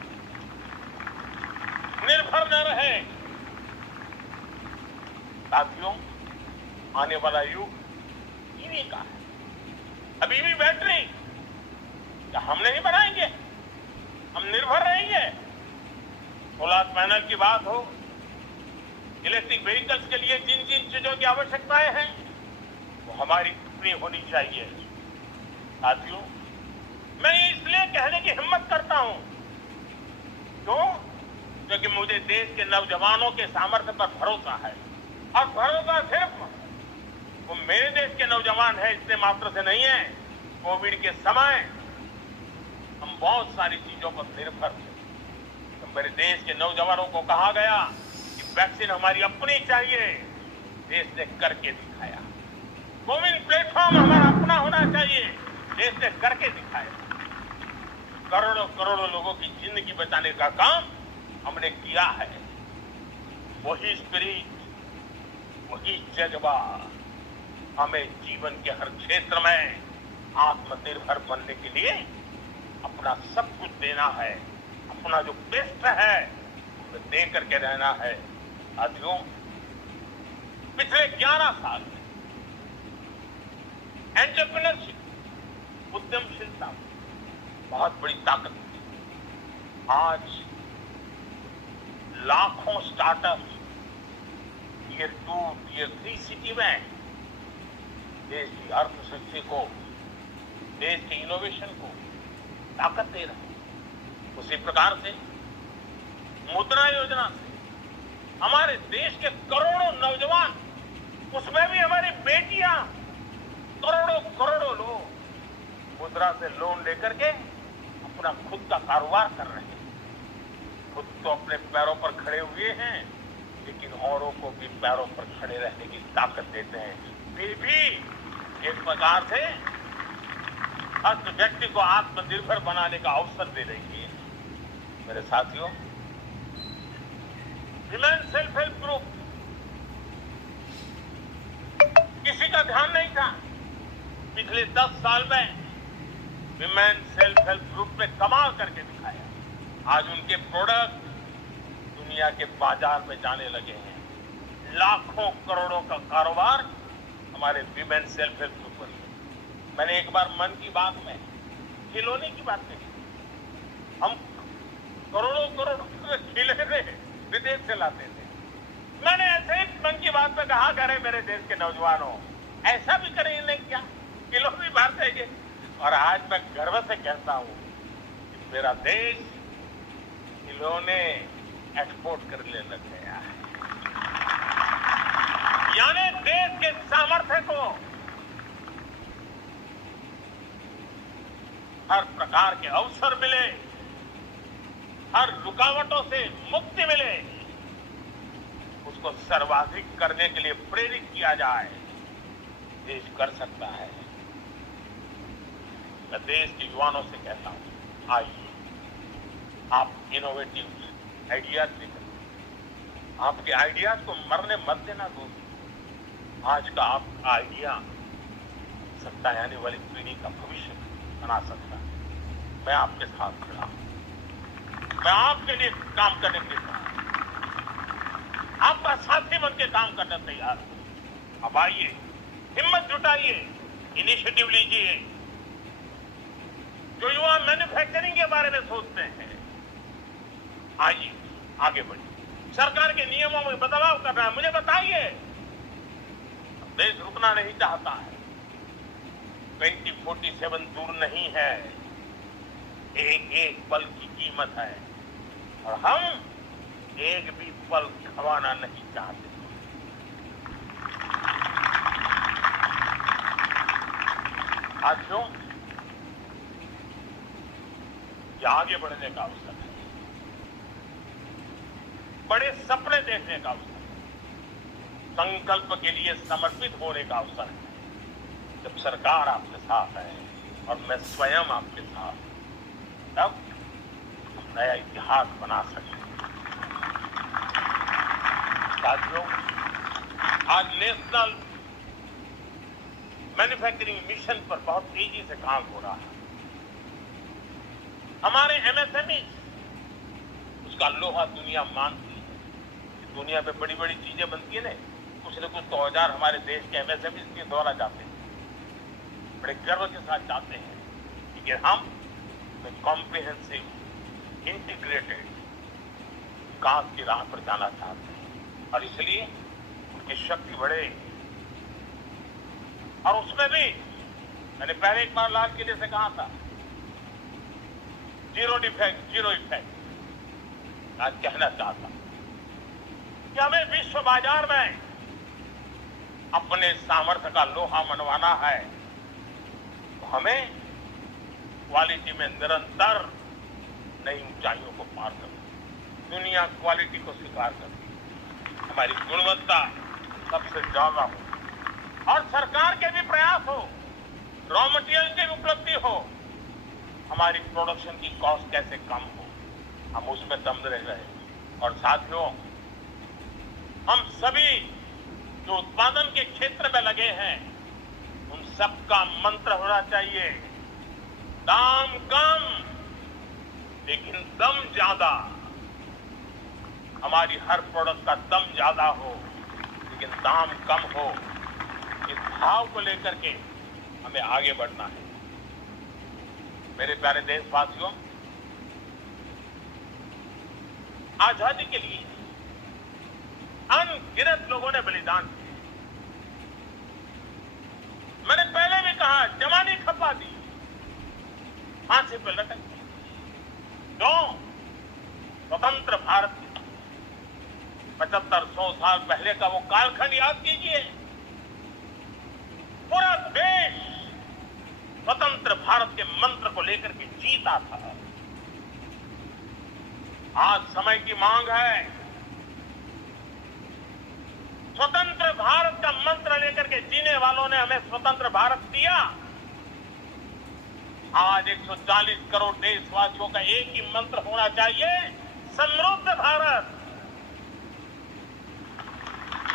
निर्भर न रहे। साथियों, आने वाला युग ईवी का है। अब ईवी बैटरी क्या हम नहीं बनाएंगे? हम निर्भर रहेंगे। सोलर पैनल की बात हो, इलेक्ट्रिक व्हीकल्स के लिए जिन जिन चीजों की आवश्यकताएं हैं वो हमारी अपनी होनी चाहिए। साथियों, मैं इसलिए कहने की हिम्मत करता हूं क्यों? क्योंकि मुझे देश के नौजवानों के सामर्थ्य पर भरोसा है। और भरोसा सिर्फ वो मेरे देश के नौजवान है इससे मात्र से नहीं है। कोविड के समय हम बहुत सारी चीजों पर निर्भर थे, तो मेरे देश के नौजवानों को कहा गया कि वैक्सीन हमारी अपनी चाहिए। देश ने करके दिखाया। कोविन प्लेटफॉर्म हमारा अपना होना चाहिए। देश ने करके दिखाया। करोड़ों करोड़ों लोगों की जिंदगी बचाने का काम हमने किया है। वही स्पिरिट, वही जज्बा हमें जीवन के हर क्षेत्र में आत्मनिर्भर बनने के लिए अपना सब कुछ देना है। अपना जो बेस्ट है वो दे करके रहना है। साथियों, पिछले 11 साल में एंटरप्रेन्योरशिप, उद्यमशीलता बहुत बड़ी ताकत थी। आज लाखों स्टार्टअप्स टियर 2, टियर 3 सिटी में देश की अर्थशक्ति को, देश के इनोवेशन को ताकत दे रहे हैं। उसी प्रकार से मुद्रा योजना से हमारे देश के करोड़ों नौजवान, उसमें भी हमारी बेटियां, करोड़ों करोड़ों लोग मुद्रा से लोन लेकर के अपना खुद का कारोबार कर रहे हैं। खुद तो अपने पैरों पर खड़े हुए हैं, लेकिन औरों को भी पैरों पर खड़े रहने की ताकत देते हैं। फिर भी एक प्रकार से हर व्यक्ति को आत्मनिर्भर बनाने का अवसर दे रही है। मेरे साथियों, विमेन सेल्फ हेल्प ग्रुप किसी का ध्यान नहीं था। पिछले 10 साल में विमेन सेल्फ हेल्प ग्रुप में कमाल करके दिखाया। आज उनके प्रोडक्ट दुनिया के बाजार में जाने लगे हैं। लाखों करोड़ों का कारोबार हमारे विमेन सेल्फ हेल्प ग्रुप पर। मैंने एक बार मन की बात में खिलौने की बात नहीं, हम करोड़ों करोड़ों खिलौने विदेश से लाते थे। मैंने ऐसे ही मन की बात में कहा, करे मेरे देश के नौजवानों, ऐसा भी करेंगे क्या, किलो भी बांट देंगे। और आज मैं गर्व से कहता हूं कि मेरा देश खिलौने एक्सपोर्ट करने लग गया है। यानी देश के सामर्थ्य को हर प्रकार के अवसर मिले, हर रुकावटों से मुक्ति मिले, उसको सर्वाधिक करने के लिए प्रेरित किया जाए, देश कर सकता है। मैं देश के युवाओं से कहता हूं, आइए आप इनोवेटिव आइडियाज भी करें। आपके आइडियाज को मरने मत देना दोस्तों। आज का आपका आइडिया सकता है आने वाली पीढ़ी का भविष्य बना सकता है। मैं आपके साथ खड़ा हूं, मैं आपके लिए काम करने के लिए आपका साथी बन के काम करना तैयार हूं। अब आइए, हिम्मत जुटाइए, इनिशिएटिव लीजिए। जो युवा मैन्युफैक्चरिंग के बारे में सोचते हैं, आइए आगे बढ़िए। सरकार के नियमों में बदलाव करना है, मुझे बताइए। देश रुकना नहीं चाहता है, 2047 दूर नहीं है, एक एक पल की कीमत है और हम एक भी पल गंवाना नहीं चाहते। साथियों, यह आगे बढ़ने का अवसर है, बड़े सपने देखने का अवसर है, संकल्प के लिए समर्पित होने का अवसर है। जब सरकार आपके साथ है और मैं स्वयं आपके साथ, तब हम नया इतिहास बना सकते हैं। साथियों, आज नेशनल मैन्युफैक्चरिंग मिशन पर बहुत तेजी से काम हो रहा है। हमारे एमएसएमई, उसका लोहा दुनिया मानती है। दुनिया में बड़ी बड़ी चीजें बनती है ना, कुछ न कुछ तो औजार हमारे देश के एमएसएमई के द्वारा जाते हैं। बड़े गर्व के साथ जाते हैं कि हम कॉम्प्रिहेंसिव इंटीग्रेटेड विकास की राह पर जाना चाहते हैं और इसलिए उनकी शक्ति बढ़े। और उसमें भी मैंने पहले एक बार लाल किले से कहा था, जीरो डिफेक्ट जीरो इफेक्ट। आज कहना चाहता कि हमें विश्व बाजार में अपने सामर्थ्य का लोहा मनवाना है, तो हमें क्वालिटी में निरंतर नई ऊंचाइयों को पार करना। दुनिया क्वालिटी को स्वीकार करती है, हमारी गुणवत्ता सबसे ज्यादा हो और सरकार के भी प्रयास हो, रॉ मटेरियल की उपलब्धि हो, हमारी प्रोडक्शन की कॉस्ट कैसे कम हो, हम उसमें दम रहे। और साथियों, हम सभी जो उत्पादन के क्षेत्र में लगे हैं, उन सबका मंत्र होना चाहिए, दाम कम लेकिन दम ज्यादा। हमारी हर प्रोडक्ट का दम ज्यादा हो लेकिन दाम कम हो। इस भाव को लेकर के हमें आगे बढ़ना है। मेरे प्यारे देशवासियों, आजादी के लिए अनगिनत लोगों ने बलिदान दिए। मैंने पहले भी कहा, जवानी खपा दी, फांसी पर लटक दी। जो स्वतंत्र भारत के 75-100 साल पहले का वो कालखंड याद कीजिए। पूरा देश स्वतंत्र भारत के मंत्र को लेकर के जीता था। आज समय की मांग है, स्वतंत्र भारत का मंत्र लेकर के जीने वालों ने हमें स्वतंत्र भारत दिया। आज 140 करोड़ देशवासियों का एक ही मंत्र होना चाहिए, समृद्ध भारत।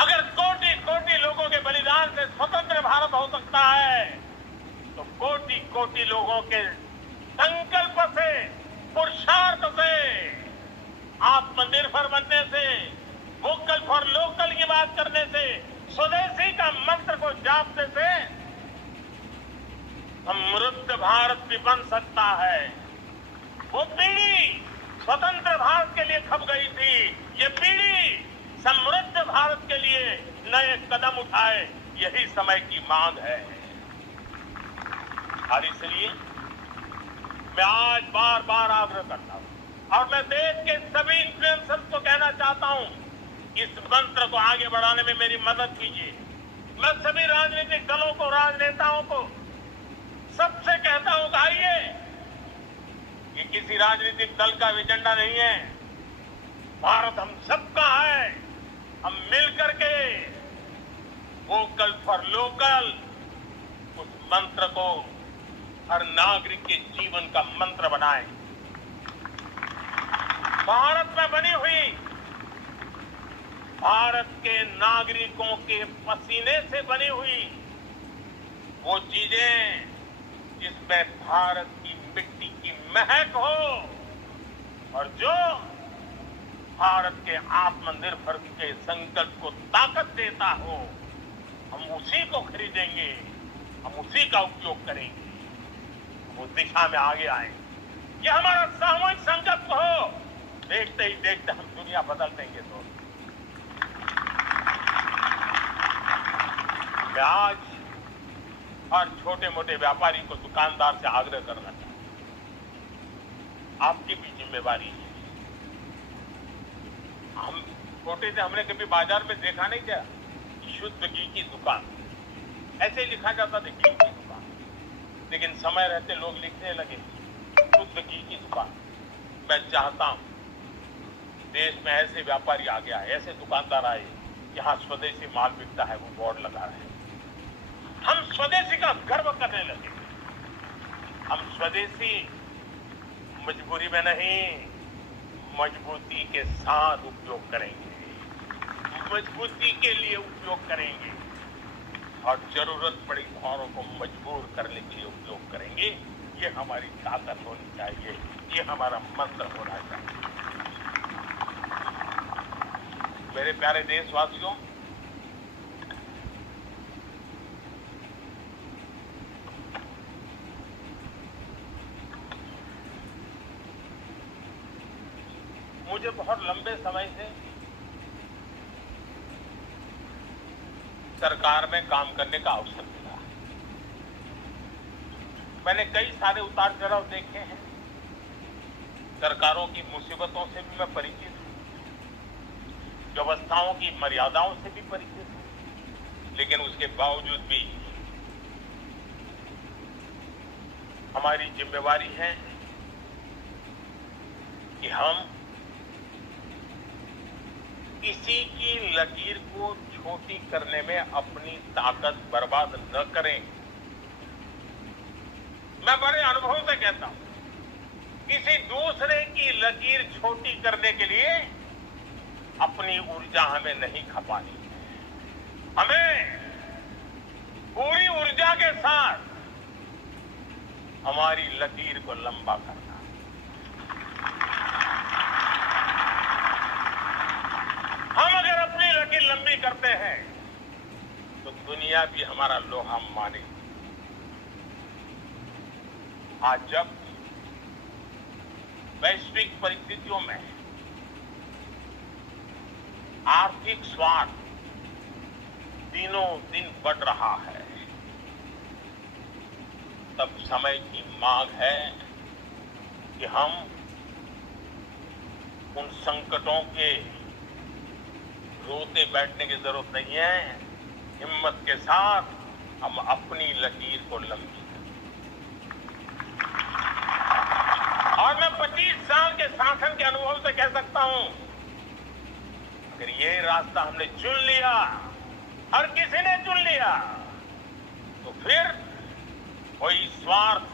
अगर कोटि कोटि लोगों के बलिदान से स्वतंत्र भारत हो सकता है, तो कोटि कोटि लोगों के संकल्प से, पुरुषार्थ से, आत्मनिर्भर बनने से, वोकल फॉर लोकल की बात करने भारत भी बन सकता है। वो पीढ़ी स्वतंत्र भारत के लिए खप गई थी, ये पीढ़ी समृद्ध भारत के लिए नए कदम उठाए, यही समय की मांग है। और इसलिए मैं आज बार बार आग्रह करता हूं और मैं देश के सभी इन्फ्लुएंसर्स को कहना चाहता हूं, इस मंत्र को आगे बढ़ाने में मेरी मदद कीजिए। मैं सभी राजनीतिक दलों को, राजनेताओं को सबसे कहता हूं कि आइए, ये किसी राजनीतिक दल का एजेंडा नहीं है, भारत हम सबका है। हम मिलकर के वोकल फॉर लोकल उस मंत्र को हर नागरिक के जीवन का मंत्र बनाएं। भारत में बनी हुई, भारत के नागरिकों के पसीने से बनी हुई वो चीजें जिसमें भारत की मिट्टी की महक हो और जो भारत के आत्मनिर्भर के संकल्प को ताकत देता हो, हम उसी को खरीदेंगे, हम उसी का उपयोग करेंगे, उस दिशा में आगे आए। ये हमारा सामूहिक संकल्प हो। देखते ही देखते हम दुनिया बदल देंगे। दोस्तों, मैं आज हर छोटे मोटे व्यापारी को, दुकानदार से आग्रह करना चाहता हूं, आपकी भी जिम्मेवारी है। हम छोटे थे, हमने कभी बाजार में देखा नहीं था शुद्ध घी की दुकान, ऐसे ही लिखा जाता था घी की दुकान, लेकिन समय रहते लोग लिखने लगे शुद्ध घी की दुकान। मैं चाहता हूं देश में ऐसे व्यापारी आ गया, ऐसे दुकानदार आए, यहाँ स्वदेशी माल बिकता है, वो बोर्ड लगा रहे हैं। हम स्वदेशी का गर्व करने लगे। हम स्वदेशी मजबूरी में नहीं, मजबूती के साथ उपयोग करेंगे, मजबूती के लिए उपयोग करेंगे और जरूरत पड़ी औरों को मजबूर करने के लिए उपयोग करेंगे। ये हमारी ताकत होनी चाहिए, ये हमारा मंत्र होना चाहिए। मेरे प्यारे देशवासियों, मुझे बहुत लंबे समय से सरकार में काम करने का अवसर मिला। मैंने कई सारे उतार चढ़ाव देखे हैं, सरकारों की मुसीबतों से भी मैं परिचित हूं, व्यवस्थाओं की मर्यादाओं से भी परिचित हूं, लेकिन उसके बावजूद भी हमारी जिम्मेवारी है कि हम किसी की लकीर को छोटी करने में अपनी ताकत बर्बाद न करें। मैं बड़े अनुभव से कहता हूं, किसी दूसरे की लकीर छोटी करने के लिए अपनी ऊर्जा हमें नहीं खपानी, हमें पूरी ऊर्जा के साथ हमारी लकीर को लंबा करना। हम अगर अपनी लकीर लंबी करते हैं तो दुनिया भी हमारा लोहा मानेगी। आज जब वैश्विक परिस्थितियों में आर्थिक स्वार्थ दिनों दिन बढ़ रहा है, तब समय की मांग है कि हम उन संकटों के रोते बैठने की जरूरत नहीं है, हिम्मत के साथ हम अपनी लकीर को लंबी करें। और मैं 25 साल के शासन के अनुभव से कह सकता हूं, अगर ये रास्ता हमने चुन लिया, हर किसी ने चुन लिया, तो फिर कोई स्वार्थ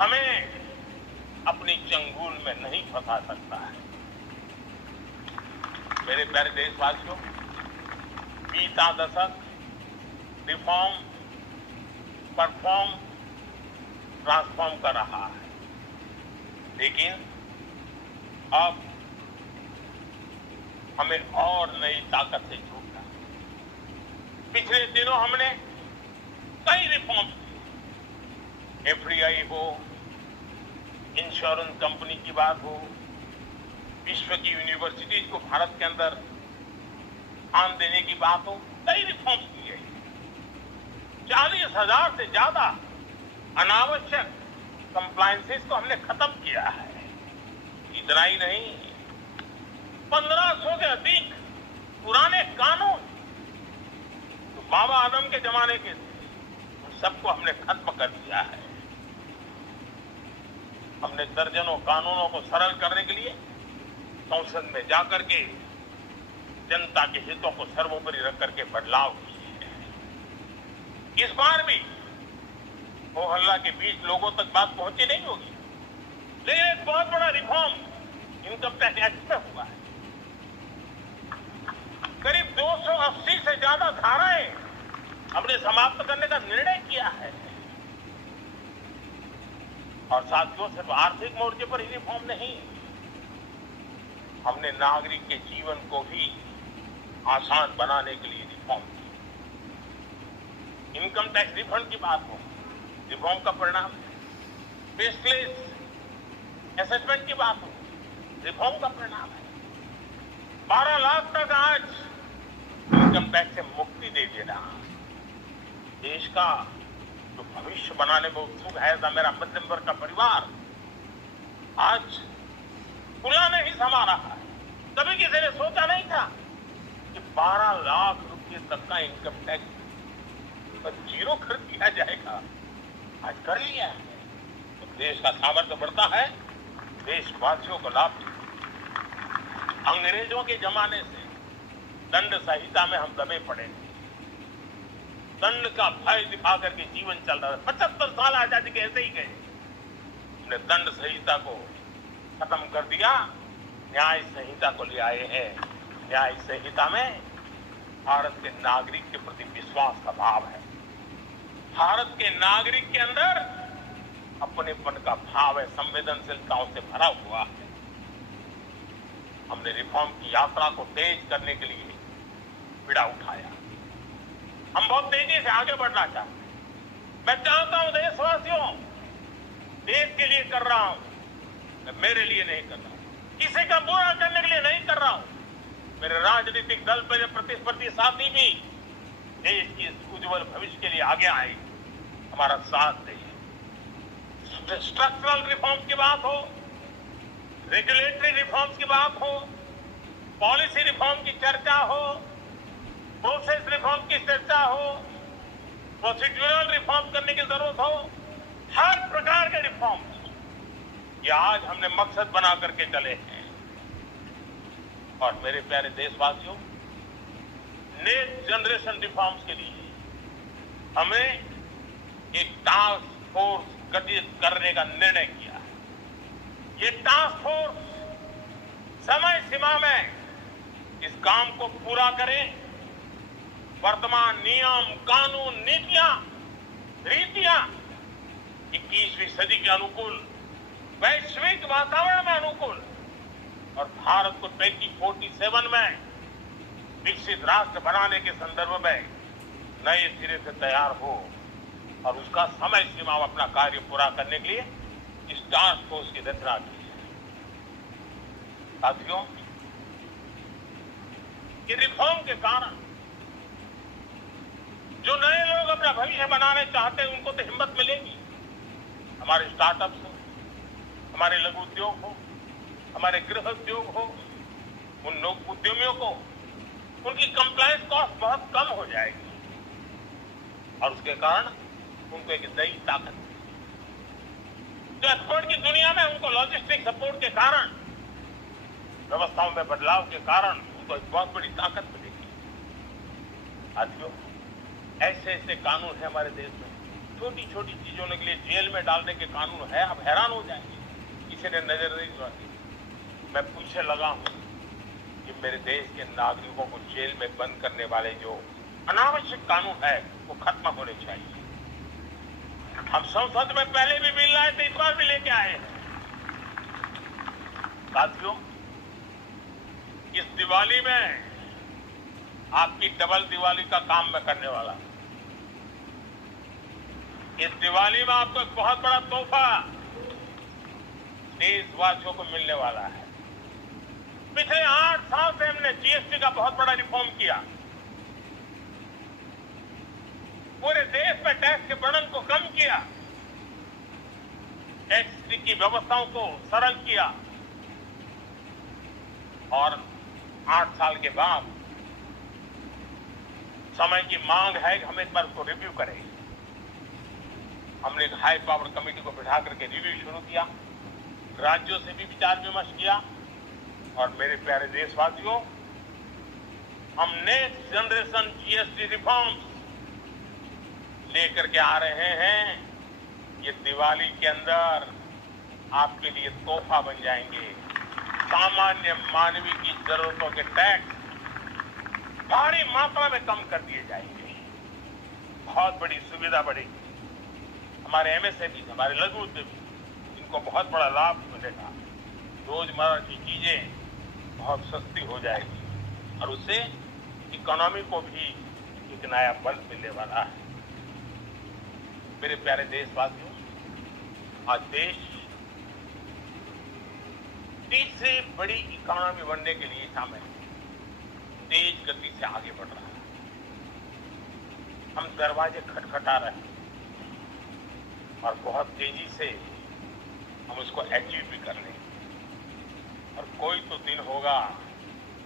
हमें अपनी चंगुल में नहीं फंसा सकता है। मेरे प्यारे देशवासियों, बीता दशक रिफॉर्म, परफॉर्म, ट्रांसफॉर्म कर रहा है, लेकिन अब हमें और नई ताकत से जुटना। पिछले दिनों हमने कई रिफॉर्म किए, एफडीआई हो, इंश्योरेंस कंपनी की बात हो, विश्व की यूनिवर्सिटीज को भारत के अंदर स्थान देने की बात हो, कई रिफॉर्म्स किए। 40,000 से ज्यादा अनावश्यक कंप्लायंसेस को हमने खत्म किया है। इतना ही नहीं, 1500 से अधिक पुराने कानून जो बाबा आदम के जमाने के थे, उन सबको हमने खत्म कर दिया है। हमने दर्जनों कानूनों को सरल करने के लिए संसद में जाकर के जनता के हितों को सर्वोपरि रख करके बदलाव किए हैं। इस बार भी हो हल्ला के बीच लोगों तक बात पहुंची नहीं होगी, लेकिन एक बहुत बड़ा रिफॉर्म इनकम टैक्स एक्ट में हुआ है। करीब 280 से ज्यादा धाराएं हमने समाप्त करने का निर्णय किया है। और साथियों, सिर्फ आर्थिक मोर्चे पर ही रिफॉर्म नहीं, हमने नागरिक के जीवन को भी आसान बनाने के लिए रिफॉर्म की। इनकम टैक्स रिफंड की बात हो, रिफॉर्म का परिणाम है। फेसलेस असेसमेंट की बात हो, रिफॉर्म का परिणाम है। 12 लाख तक आज इनकम टैक्स से मुक्ति दे देना देश का जो भविष्य बनाने में उत्सुक है मेरा मध्यम वर्ग का परिवार, आज खुला नहीं समा रहा है। कभी किसी ने सोचा नहीं था कि 12 लाख रुपए तक का इनकम टैक्स पर जीरो कर दिया जाएगा। आज कर लिया है तो देश का सामर्थ्य बढ़ता है, देशवासियों को लाभ। अंग्रेजों के जमाने से दंड संहिता में हम दबे पड़े थे, दंड का भय दिखा करके जीवन चल रहा है। 75 साल आजादी के ऐसे ही गए। हमने दंड संहिता को खत्म कर दिया, न्याय संहिता को ले आए हैं। न्याय संहिता में भारत के नागरिक के प्रति विश्वास का भाव है। भारत के नागरिक के अंदर अपनेपन का भाव है, संवेदनशीलताओं से भरा हुआ है। हमने रिफॉर्म की यात्रा को तेज करने के लिए बीड़ा उठाया। हम बहुत तेजी से आगे बढ़ना चाहते हैं। मैं चाहता हूं देशवासियों, देश के लिए कर रहा हूं, मैं मेरे लिए नहीं कर रहा हूं, किसी का बुरा करने के लिए नहीं कर रहा हूं। मेरे राजनीतिक दल मेरे प्रतिस्पर्धी साथी भी देश की उज्जवल भविष्य के लिए आगे आए, हमारा साथ दें। स्ट्रक्चरल रिफॉर्म की बात हो, रेगुलेटरी रिफॉर्म्स की बात हो, पॉलिसी रिफॉर्म की चर्चा हो, प्रोसेस रिफॉर्म की चर्चा हो, प्रोसीड्यूरल रिफॉर्म करने की जरूरत हो, हर प्रकार के रिफॉर्म ये आज हमने मकसद बना करके चले हैं। और मेरे प्यारे देशवासियों, नेक्स्ट जनरेशन रिफॉर्म्स के लिए हमें एक टास्क फोर्स गठित करने का निर्णय किया है। ये टास्क फोर्स समय सीमा में इस काम को पूरा करें। वर्तमान नियम, कानून, नीतियां, रीतियां 21वीं सदी के अनुकूल, वैश्विक वातावरण में अनुकूल और भारत को 2047 में विकसित राष्ट्र बनाने के संदर्भ में नए सिरे से तैयार हो और उसका समय सीमा में अपना कार्य पूरा करने के लिए इस टास्क फोर्स की रचना की है। साथियों, ये रिफॉर्म के कारण जो नए लोग अपना भविष्य बनाने चाहते हैं उनको तो हिम्मत मिलेगी। हमारे स्टार्टअप्स हो, हमारे लघु उद्योग हो, हमारे गृह उद्योग हो, उन लोग उद्यमियों को उनकी कंप्लायंस कॉस्ट बहुत कम हो जाएगी और उसके कारण उनको एक नई ताकत मिलेगी। जो एक्सपोर्ट की दुनिया में उनको लॉजिस्टिक सपोर्ट के कारण, व्यवस्थाओं में बदलाव के कारण उनको एक बहुत बड़ी ताकत मिलेगी। साथियों, ऐसे ऐसे कानून है हमारे देश में, छोटी छोटी चीजों के लिए जेल में डालने के कानून है। आप हैरान हो जाएंगे, किसी ने नजर नहीं डाली। मैं पूछने लगा हूं कि मेरे देश के नागरिकों को जेल में बंद करने वाले जो अनावश्यक कानून है वो खत्म होने चाहिए। हम संसद में पहले भी बिल लाए थे, इस बार भी लेके आए हैं। साथियों, इस दिवाली में आपकी डबल दिवाली का काम मैं करने वाला। इस दिवाली में आपको एक बहुत बड़ा तोहफा देशवासियों को मिलने वाला है। पिछले 8 साल से हमने जीएसटी का बहुत बड़ा रिफॉर्म किया। पूरे देश में टैक्स के बर्डन को कम किया, टैक्स की व्यवस्थाओं को सरल किया और 8 साल के बाद समय की मांग है कि हम एक बार उसको रिव्यू करें। हमने एक हाई पावर कमेटी को बिठा करके रिव्यू शुरू किया, राज्यों से भी विचार विमर्श किया और मेरे प्यारे देशवासियों, हम नेक्स्ट जनरेशन जीएसटी रिफॉर्म्स लेकर के आ रहे हैं। ये दिवाली के अंदर आपके लिए तोहफा बन जाएंगे। सामान्य मानवीय की जरूरतों के टैक्स भारी मात्रा में कम कर दिए जाएंगे। बहुत बड़ी सुविधा बढ़ेगी। हमारे एमएसएमई, हमारे लघु उद्यमी, इनको बहुत बड़ा लाभ मिलेगा। रोजमर्रा की चीजें बहुत सस्ती हो जाएगी और उससे इकोनॉमी को भी एक नया बल मिलने वाला है। मेरे प्यारे देशवासियों, आज देश तीसरी बड़ी इकोनॉमी बनने के लिए शामिल तेज गति से आगे बढ़ रहा है। हम दरवाजे खटखटा रहे हैं और बहुत तेजी से हम उसको अचीव भी कर लेंगे। और कोई तो दिन होगा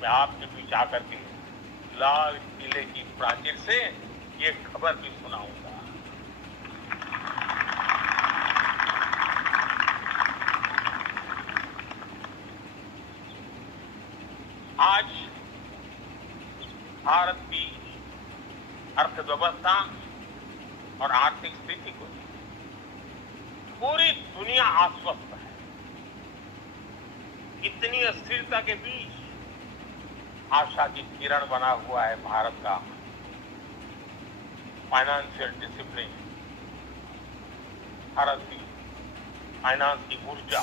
मैं आपके बीच आकर के लाल किले की प्राचीर से ये खबर भी सुनाऊंगा। आज भारत की अर्थव्यवस्था और आर्थिक स्थिति को पूरी दुनिया आश्वस्त है। इतनी अस्थिरता के बीच आशा की किरण बना हुआ है भारत का फाइनेंशियल डिसिप्लिन, भारत की फाइनेंस की ऊर्जा।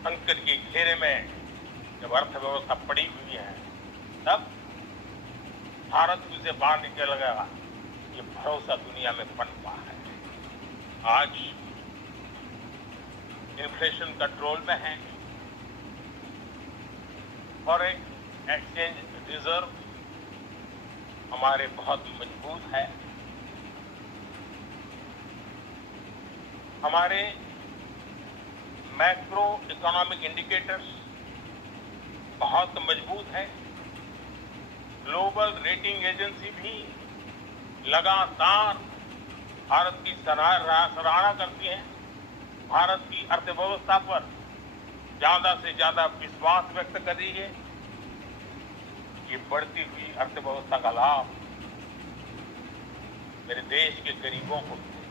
संकट के घेरे में जब अर्थव्यवस्था पड़ी हुई है, तब भारत उसे बाहर निकलेगा, ये भरोसा दुनिया में पनपा है। आज इन्फ्लेशन कंट्रोल में है, फॉरेन एक्सचेंज रिजर्व हमारे बहुत मजबूत है। हमारे मैक्रो इकोनॉमिक इंडिकेटर्स बहुत मजबूत है। ग्लोबल रेटिंग एजेंसी भी लगातार भारत की सराहना करती है। भारत की अर्थव्यवस्था पर ज्यादा से ज्यादा विश्वास व्यक्त कर रही है। ये बढ़ती हुई अर्थव्यवस्था का लाभ मेरे देश के गरीबों को मिले,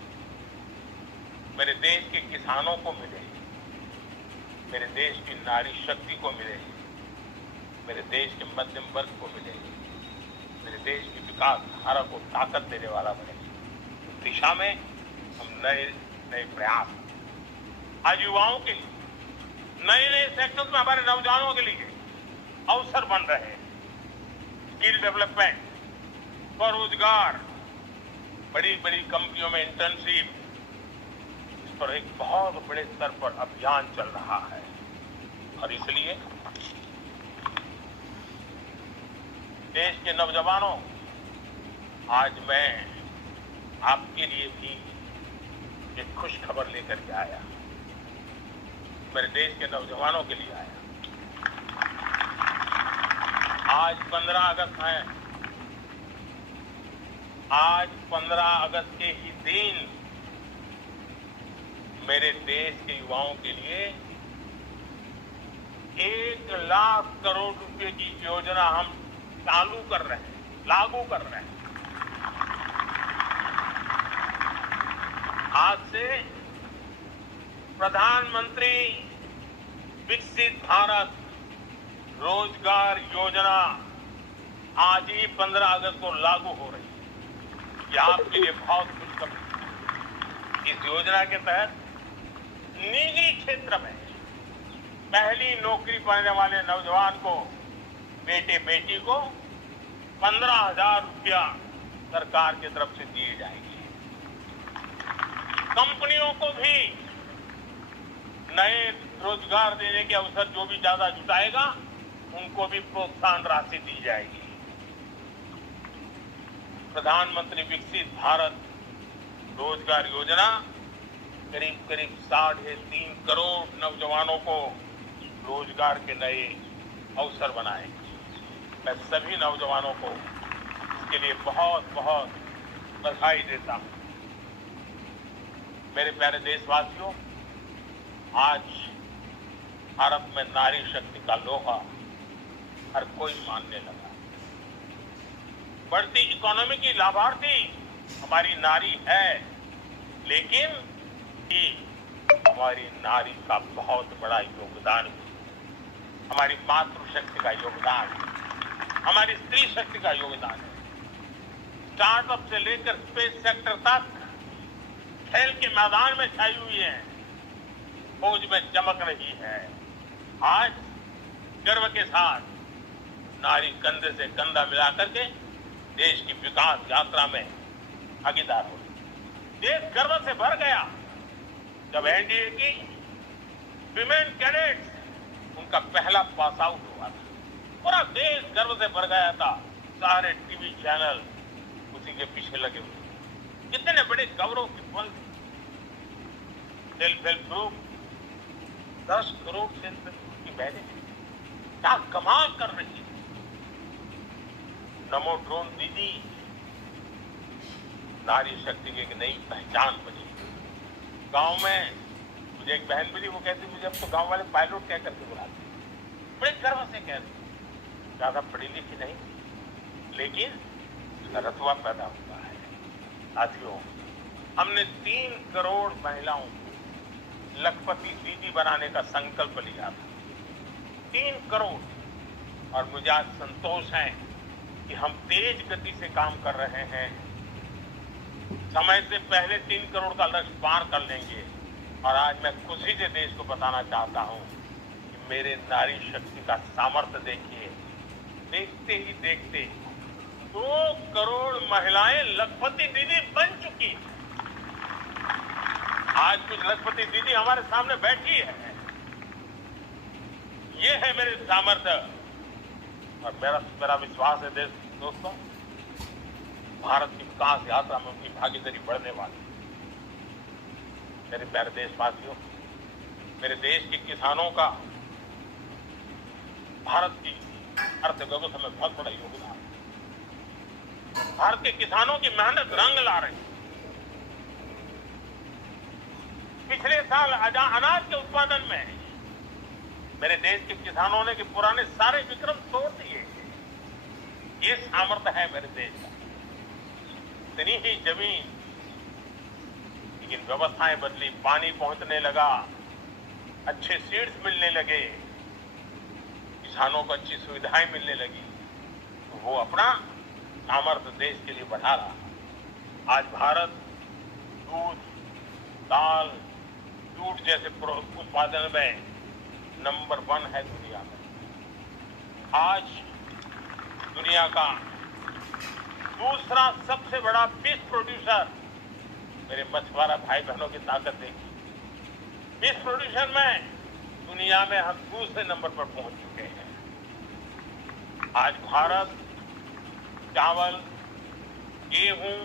मेरे देश के किसानों को मिले, मेरे देश की नारी शक्ति को मिले, मेरे देश के मध्यम वर्ग को मिले, मेरे देश की विकास धारा को ताकत देने वाला बने। इस दिशा में हम नए नए प्रयास आज युवाओं के लिए, नए नए सेक्टर्स में हमारे नौजवानों के लिए अवसर बन रहे हैं। स्किल डेवलपमेंट, स्वरोजगार, बड़ी बड़ी कंपनियों में इंटर्नशिप, इस पर एक बहुत बड़े स्तर पर अभियान चल रहा है। और इसलिए देश के नौजवानों, आज मैं आपके लिए भी एक खुश खबर लेकर के आया। मेरे देश के नौजवानों के लिए आया। आज 15 अगस्त है। आज 15 अगस्त के ही दिन मेरे देश के युवाओं के लिए 1 लाख करोड़ रुपए की योजना हम चालू कर रहे हैं, लागू कर रहे हैं। आज से प्रधानमंत्री विकसित भारत रोजगार योजना आज ही 15 अगस्त को लागू हो रही है। यह आपके लिए बहुत खुशखबरी। इस योजना के तहत निजी क्षेत्र में पहली नौकरी पाने वाले नौजवान को, बेटे बेटी को 15,000 रुपया सरकार की तरफ से दिए जाएंगे। कंपनियों को भी नए रोजगार देने के अवसर जो भी ज्यादा जुटाएगा उनको भी प्रोत्साहन राशि दी जाएगी। प्रधानमंत्री विकसित भारत रोजगार योजना करीब 3.5 करोड़ नौजवानों को रोजगार के नए अवसर बनाएगी। मैं सभी नौजवानों को इसके लिए बहुत बहुत बधाई देता हूं। मेरे प्यारे देशवासियों, आज भारत में नारी शक्ति का लोहा हर कोई मानने लगा। बढ़ती इकोनॉमी की लाभार्थी हमारी नारी है, लेकिन ये हमारी नारी का बहुत बड़ा योगदान है। हमारी मातृशक्ति का योगदान है, हमारी स्त्री शक्ति का योगदान है। स्टार्टअप से लेकर स्पेस सेक्टर तक खेल के मैदान में छाई हुई है, फौज में चमक रही है। आज गर्व के साथ नारी कंधे से कंधा मिलाकर के देश की विकास यात्रा में भागीदार हो। देश गर्व से भर गया जब एनडीए की विमेन कैडेट्स उनका पहला पास आउट हुआ था। पूरा देश गर्व से भर गया था। सारे टीवी चैनल उसी के पीछे लगे हुए। कितने बड़े गौरव की पल। Self help group 10 crore self help group की बहनें क्या कमाल कर रही है। नमो ड्रोन दीदी नारी शक्ति की एक नई पहचान बनी। गांव में मुझे एक बहन मिली, वो कहती मुझे अब तो गांव वाले पायलट कह करके बुलाते, बड़े गर्व से कहते। ज्यादा पढ़ी लिखी नहीं, लेकिन रतवा पैदा हुआ है। साथियों, हमने 3 करोड़ महिलाओं को लखपति दीदी बनाने का संकल्प लिया था। 3 करोड़। और मुझे आज संतोष है कि हम तेज गति से काम कर रहे हैं। समय से पहले 3 करोड़ का लक्ष्य पार कर लेंगे। और आज मैं खुशी से देश को बताना चाहता हूं कि मेरे नारी शक्ति का सामर्थ्य देखिए। देखते ही देखते 2 करोड़ महिलाएं लखपति दीदी बन चुकी। आज कुछ लखपति दीदी हमारे सामने बैठी है। ये है मेरे सामर्थ्य। और मेरा विश्वास है दोस्तों, भारत की विकास यात्रा में उनकी भागीदारी बढ़ने वाली। मेरे प्यारे देशवासियों, मेरे देश के किसानों का भारत की अर्थव्यवस्था में बहुत बड़ा योगदान है। भारत के किसानों की मेहनत रंग ला रही है। पिछले साल अनाज के उत्पादन में मेरे देश के किसानों ने पुराने सारे विक्रम तोड़ दिए। ये सामर्थ्य है मेरे देश का। इतनी ही जमीन, लेकिन व्यवस्थाएं बदली, पानी पहुंचने लगा, अच्छे सीड्स मिलने लगे, किसानों को अच्छी सुविधाएं मिलने लगी, तो वो अपना सामर्थ्य देश के लिए बढ़ा रहा। आज भारत दूध, दाल, जूट जैसे उत्पादन में नंबर 1 है दुनिया में। आज दुनिया का दूसरा सबसे बड़ा फिश प्रोड्यूसर, मेरे मछुआरा भाई बहनों की ताकत देखिए। फिश प्रोड्यूसर में दुनिया में हम दूसरे नंबर पर पहुंच चुके हैं। आज भारत चावल, गेहूं,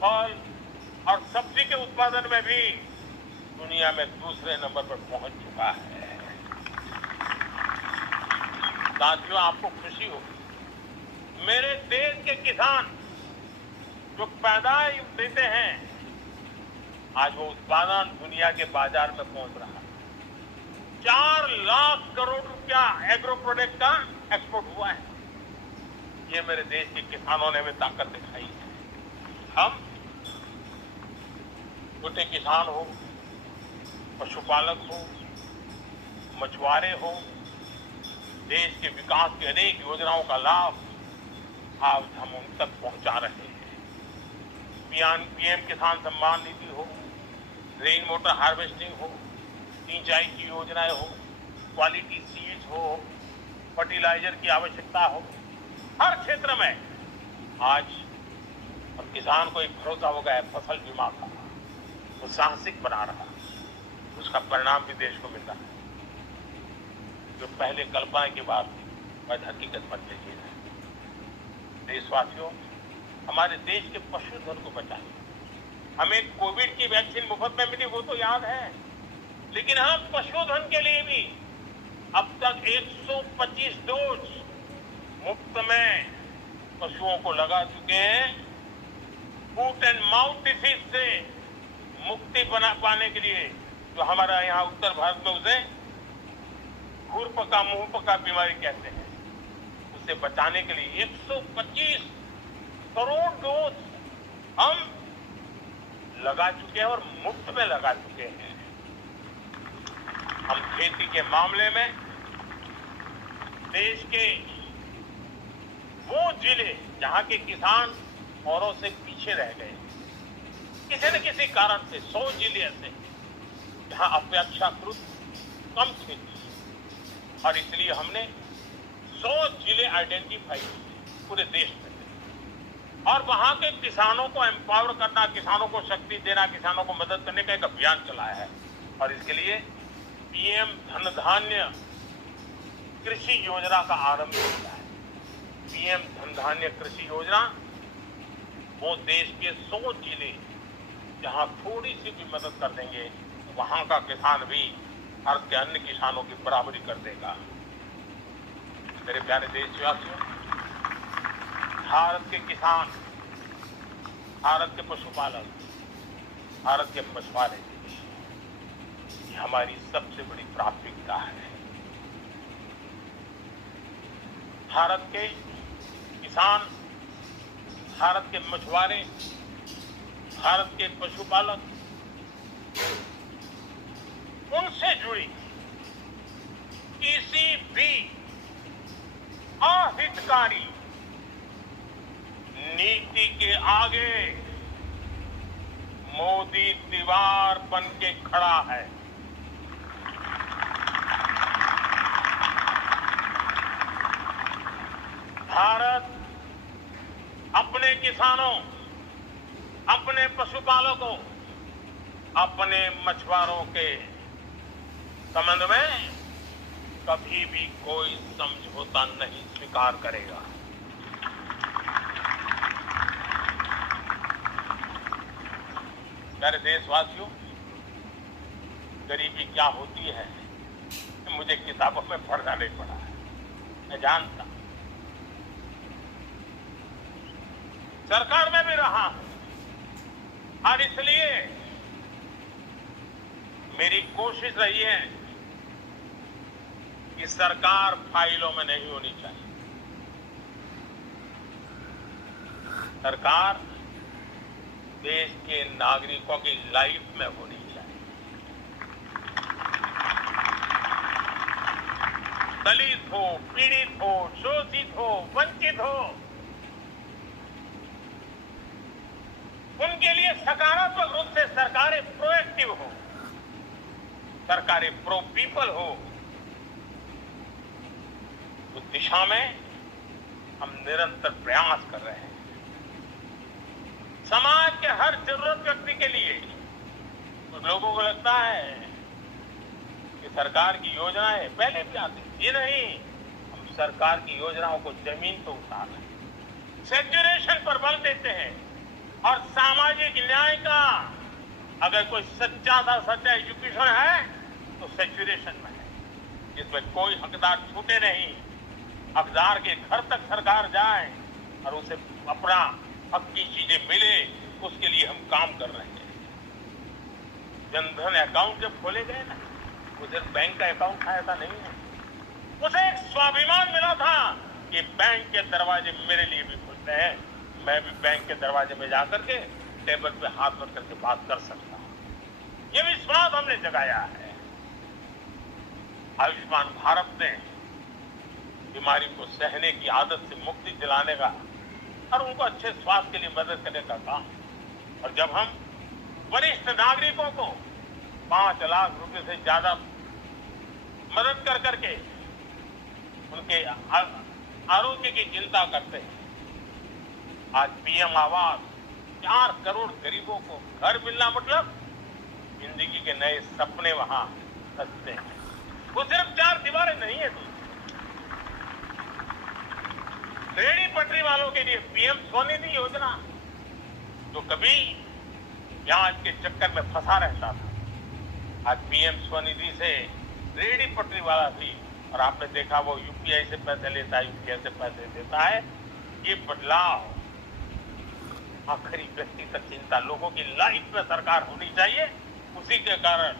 फल और सब्जी के उत्पादन में भी दुनिया में दूसरे नंबर पर पहुंच चुका है। साथियों, आपको खुशी होगी, मेरे देश के किसान जो पैदावार देते हैं, आज वो उत्पादन दुनिया के बाजार में पहुंच रहा है। 4 लाख करोड़ रुपया एग्रो प्रोडक्ट का एक्सपोर्ट हुआ है। ये मेरे देश के किसानों ने हमें ताकत दिखाई है। हम छोटे किसान हो, पशुपालक हो, मछुआरे हो, देश के विकास की अनेक योजनाओं का लाभ आज हम उन तक पहुंचा रहे हैं। पीएम किसान सम्मान निधि हो, रेन वाटर हार्वेस्टिंग हो, सिंचाई की योजनाएं हो, क्वालिटी सीड्स हो, फर्टिलाइजर की आवश्यकता हो, हर क्षेत्र में आज और किसान को एक भरोसा हो गया है फसल बीमा का, वो साहसिक बना रहा, उसका परिणाम भी देश को मिल रहा है। जो पहले कल्पना की बात आज हकीकत बन गई है। देशवासियों, हमारे देश के पशुधन को बचाइए। हमें कोविड की वैक्सीन मुफ्त में मिली वो तो याद है, लेकिन हम पशुधन के लिए भी अब तक 125 डोज मुफ्त में पशुओं को लगा चुके हैं। फूट एंड माउथ डिसीज से मुक्ति पाने के लिए जो हमारा यहाँ उत्तर भारत में उसे खुरपका मुंहपका बीमारी कहते हैं, उसे बचाने के लिए 125 करोड़ डोज हम लगा चुके हैं और मुफ्त में लगा चुके हैं। हम खेती के मामले में देश के वो जिले जहां के किसान औरों से पीछे रह गए, किसी न किसी कारण से 100 जिले ऐसे जहां अपेक्षाकृत कम खेती, और इसलिए हमने 100 जिले आइडेंटिफाई किए पूरे देश में, और वहां के किसानों को एम्पावर करना, किसानों को शक्ति देना, किसानों को मदद करने का एक अभियान चलाया है। और इसके लिए पीएम धन धान्य कृषि योजना का आरंभ किया है। पीएम धन धान्य कृषि योजना वो देश के 100 जिले जहां थोड़ी सी भी मदद कर देंगे, वहां का किसान भी भारत के अन्य किसानों की बराबरी कर देगा। मेरे प्यारे देशवासियों, भारत के किसान, भारत के पशुपालक, भारत के मछुआरे, ये हमारी सबसे बड़ी प्राथमिकता है। भारत के किसान, भारत के मछुआरे, भारत के पशुपालक, उनसे जुड़ी किसी भी अहितकारी नीति के आगे मोदी दीवार बन के खड़ा है। भारत अपने किसानों, अपने पशुपालकों, अपने मछुआरों के संबंध में कभी भी कोई समझौता नहीं स्वीकार करेगा। मेरे देशवासियों, गरीबी क्या होती है मुझे किताबों में पढ़ना नहीं पड़ा है, मैं जानता। सरकार में भी रहा हूं और इसलिए मेरी कोशिश रही है कि सरकार फाइलों में नहीं होनी चाहिए। सरकार देश के नागरिकों की लाइफ में होनी चाहिए। दलित हो, पीड़ित हो, शोषित हो, वंचित हो, उनके लिए सकारात्मक रूप से सरकारें प्रोएक्टिव हो, सरकारें प्रो पीपल हो। उस दिशा में हम निरंतर प्रयास कर रहे हैं। समाज के हर जरूरत व्यक्ति के लिए कुछ लोगों को लगता है कि सरकार की योजनाएं पहले भी आती, ये नहीं, हम सरकार की योजनाओं को जमीन पर उतार रहे हैं, सेचुरेशन पर बल देते हैं। और सामाजिक न्याय का अगर कोई सच्चा एजुकेशन है तो सेचुरेशन में है, जिसमें कोई हकदार छूटे नहीं, हकदार के घर तक सरकार जाए और उसे अपना हक की चीजें मिले, उसके लिए हम काम कर रहे हैं। जनधन अकाउंट जब खोले गए ना, वो सिर्फ बैंक का अकाउंट था ऐसा नहीं है, उसे एक स्वाभिमान मिला था कि बैंक के दरवाजे मेरे लिए भी खुलते हैं, मैं भी बैंक के दरवाजे में जाकर के टेबल पे हाथ रख करके बात कर सकता हूं। ये विश्वास हमने जगाया है। आयुष्मान भारत ने बीमारी को सहने की आदत से मुक्ति दिलाने का और उनको अच्छे स्वास्थ्य के लिए मदद करने का काम। और जब हम वरिष्ठ नागरिकों को 5 लाख रुपए से ज्यादा मदद कर करके उनके आरोग्य की चिंता करते हैं, आज पीएम आवास 4 करोड़ गरीबों को घर मिलना मतलब जिंदगी के नए सपने वहां सजते हैं। वो सिर्फ 4 दीवारें नहीं है दोस्तों। रेहड़ी पटरी वालों के लिए पीएम स्वनिधि योजना, जो कभी ब्याज के चक्कर में फंसा रहता था, आज पीएम स्वनिधि से रेहड़ी पटरी वाला भी, और आपने देखा वो यूपीआई से पैसे लेता है, यूपीआई से पैसे देता है। ये बदलाव आखिरी व्यक्ति तक चिंता, लोगों की लाइफ में सरकार होनी चाहिए। उसी के कारण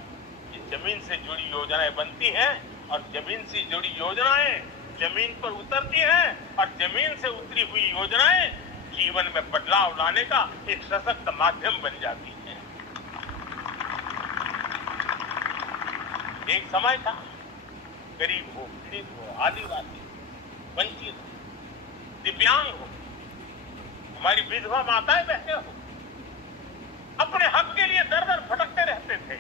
ये जमीन से जुड़ी योजनाएं बनती हैं, और जमीन से जुड़ी योजनाएं जमीन पर उतरती हैं, और जमीन से उतरी हुई योजनाएं जीवन में बदलाव लाने का एक सशक्त माध्यम बन जाती है। एक समय था, गरीब हो, पीड़ित हो, आदिवासी, वंचित हो, दिव्यांग हो, हमारी विधवा माताएं बहनें हो, अपने हक के लिए दर दर भटकते रहते थे।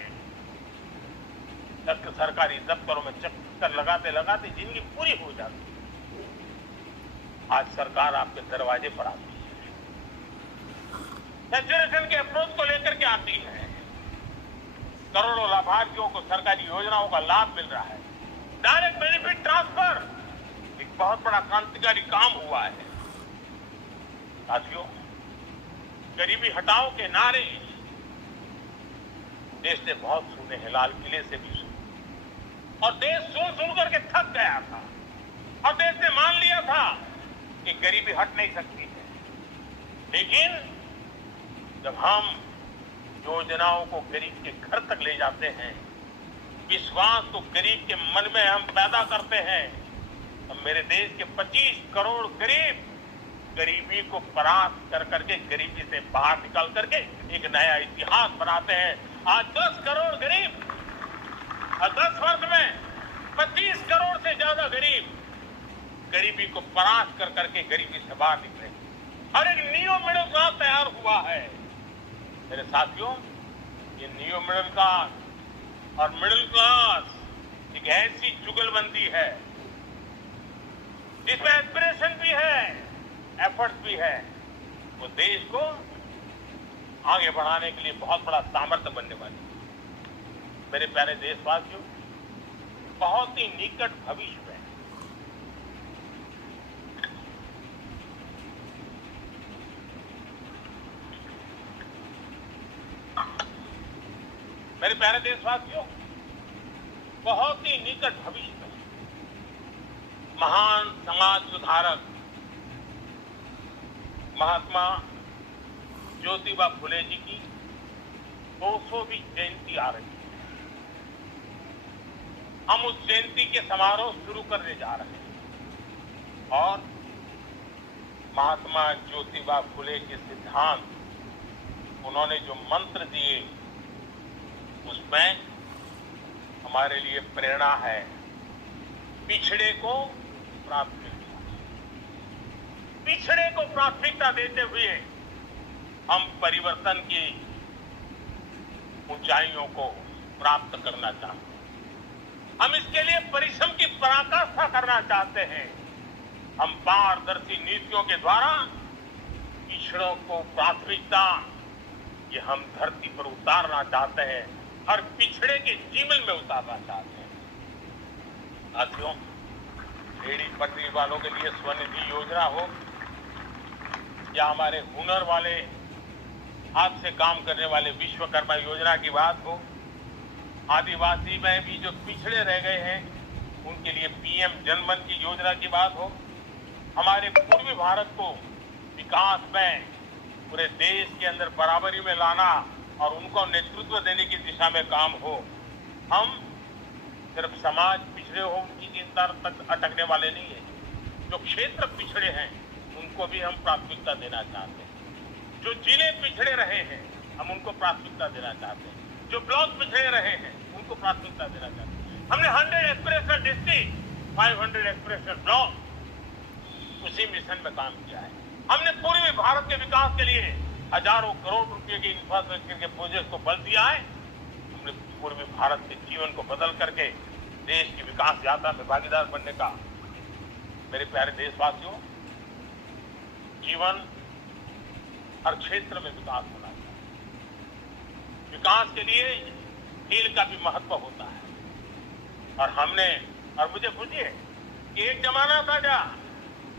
सरकारी दफ्तरों में चक्कर लगाते लगाते जिंदगी पूरी हो जाती। आज सरकार आपके दरवाजे पर आती है, सैचुरेशन के अप्रोच को लेकर के आती है। करोड़ों लाभार्थियों को सरकारी योजनाओं का लाभ मिल रहा है। डायरेक्ट बेनिफिट ट्रांसफर एक बहुत बड़ा क्रांतिकारी काम हुआ है। साथियों, गरीबी हटाओ के नारे देश ने बहुत सुने हैं, लाल किले से भी सुने, और देश सुन करके थक गया था, और देश ने मान लिया था कि गरीबी हट नहीं सकती है। लेकिन जब हम योजनाओं को गरीब के घर तक ले जाते हैं, विश्वास को गरीब के मन में हम पैदा करते हैं, तो मेरे देश के 25 करोड़ गरीब गरीबी को परास्त कर करके, गरीबी से बाहर निकल करके एक नया इतिहास बनाते हैं। आज 10 करोड़ गरीब, और 10 वर्ष में 25 करोड़ से ज्यादा गरीब गरीबी को परास्त कर करके गरीबी से बाहर निकले, और एक न्यू मिडिल क्लास तैयार हुआ है। मेरे साथियों, ये न्यू मिडिल क्लास और मिडिल क्लास एक ऐसी जुगलबंदी है जिसमें एस्पिरेशन भी है, एफर्ट्स भी है। वो देश को आगे बढ़ाने के लिए बहुत बड़ा सामर्थ्य बनने वाली है। मेरे प्यारे देशवासियों, बहुत ही निकट भविष्य में मेरे प्यारे देशवासियों, बहुत ही निकट भविष्य में महान समाज सुधारक महात्मा ज्योतिबा फुले जी की 200वीं जयंती आ रही है। हम उस जयंती के समारोह शुरू करने जा रहे हैं, और महात्मा ज्योतिबा फुले के सिद्धांत, उन्होंने जो मंत्र दिए, उसमें हमारे लिए प्रेरणा है। पिछड़े को प्राथमिकता, पिछड़े को प्राथमिकता देते हुए हम परिवर्तन की ऊंचाइयों को प्राप्त करना चाहते हैं। हम इसके लिए परिश्रम की पराकाष्ठा करना चाहते हैं। हम पारदर्शी नीतियों के द्वारा पिछड़ों को प्राथमिकता, ये हम धरती पर उतारना चाहते हैं, हर पिछड़े के जीवन में उतारना चाहते हैं। साथियों, रेहड़ी पटरी वालों के लिए स्वनिधि योजना हो, या हमारे हुनर वाले, हाथ से काम करने वाले विश्वकर्मा योजना की बात हो, आदिवासी में भी जो पिछड़े रह गए हैं उनके लिए पीएम जनधन की योजना की बात हो, हमारे पूर्वी भारत को विकास में पूरे देश के अंदर बराबरी में लाना और उनको नेतृत्व देने की दिशा में काम हो। हम सिर्फ समाज पिछड़े हो उनकी चिंता तक अटकने वाले नहीं है। जो क्षेत्र पिछड़े हैं उनको भी हम प्राथमिकता देना चाहते हैं। जो जिले पिछड़े रहे हैं हम उनको प्राथमिकता देना चाहते हैं। जो ब्लॉक पिछड़े रहे हैं उनको प्राथमिकता देना चाहते हैं। हमने 100 एस्पिरेशनल डिस्ट्रिक्ट, 500 एस्पिरेशनल ब्लॉक, उसी मिशन में काम किया है। हमने पूरे भारत के विकास के लिए हजारों करोड़ रुपए की इंफ्रास्ट्रक्चर के प्रोजेक्ट को बल दिया है। हमने पूर्वी भारत के जीवन को बदल करके देश की विकास यात्रा में भागीदार बनने का। मेरे प्यारे देशवासियों, जीवन हर क्षेत्र में विकास होना चाहिए। विकास के लिए खेल का भी महत्व होता है। और मुझे खुशी है कि एक जमाना था जहाँ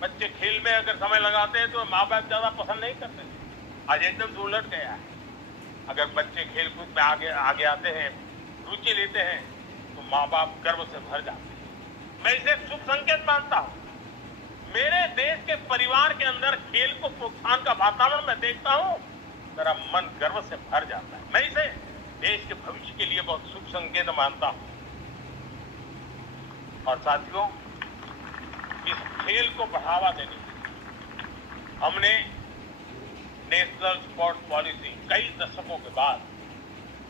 बच्चे खेल में अगर समय लगाते हैं तो माँ बाप ज्यादा पसंद नहीं करते थे। आज एकदम उलट गया है। अगर बच्चे खेल कूद में आगे आते हैं, रुचि लेते हैं, तो माँ बाप गर्व से भर जाते हैं। मैं इसे शुभ संकेत मानता हूँ। मेरे देश के परिवार के अंदर खेल को प्रोत्साहन का वातावरण मैं देखता हूँ, मेरा मन गर्व से भर जाता है। मैं इसे देश के भविष्य के लिए बहुत शुभ संकेत मानता हूँ। और साथियों, इस खेल को बढ़ावा देने हमने नेशनल स्पोर्ट्स पॉलिसी कई दशकों के बाद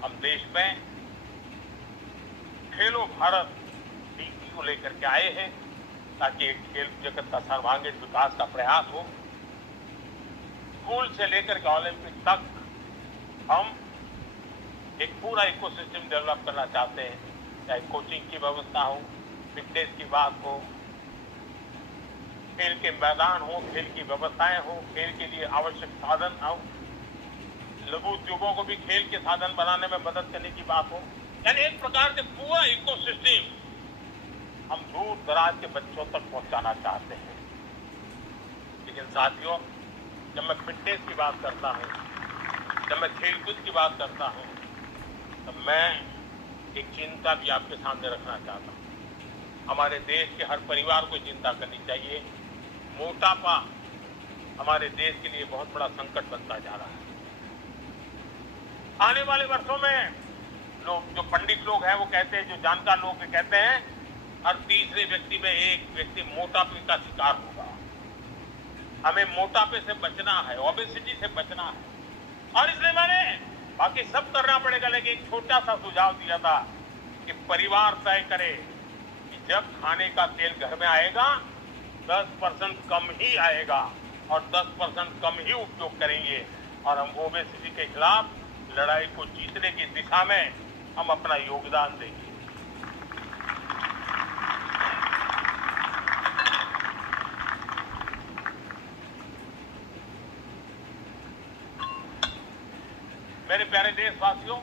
हम देश में खेलो भारत नीति को लेकर के आए हैं, ताकि एक खेल जगत का सर्वांगीण विकास का प्रयास हो। स्कूल से लेकर के ओलंपिक तक हम एक पूरा इकोसिस्टम डेवलप करना चाहते हैं, चाहे कोचिंग की व्यवस्था हो, फिटनेस की बात हो, खेल के मैदान हो, खेल की व्यवस्थाएं हो, खेल के लिए आवश्यक साधन हो, लघु उद्योगों को भी खेल के साधन बनाने में मदद करने की बात हो। यानी एक प्रकार से पूरा इकोसिस्टम हम दूर दराज के बच्चों तक पहुंचाना चाहते हैं। लेकिन साथियों, जब मैं फिटनेस की बात करता हूं, जब मैं खेलकूद की बात करता हूं, तो मैं एक चिंता भी आपके सामने रखना चाहता हूं। हमारे देश के हर परिवार को चिंता करनी चाहिए। मोटापा हमारे देश के लिए बहुत बड़ा संकट बनता जा रहा है। आने वाले वर्षों में लोग, जो पंडित लोग हैं वो कहते हैं, जो जानकार लोग कहते हैं, हर तीसरे व्यक्ति में एक व्यक्ति मोटापे का शिकार होगा। हमें मोटापे से बचना है, ओबेसिटी से बचना है। और इसलिए मैंने बाकी सब करना पड़ेगा, लेकिन एक छोटा सा सुझाव दिया था कि परिवार तय करे कि जब खाने का तेल घर में आएगा 10% कम ही आएगा और 10% कम ही उपयोग करेंगे, और हम ओबेसिटी के खिलाफ लड़ाई को जीतने की दिशा में हम अपना योगदान देंगे। मेरे प्यारे देशवासियों,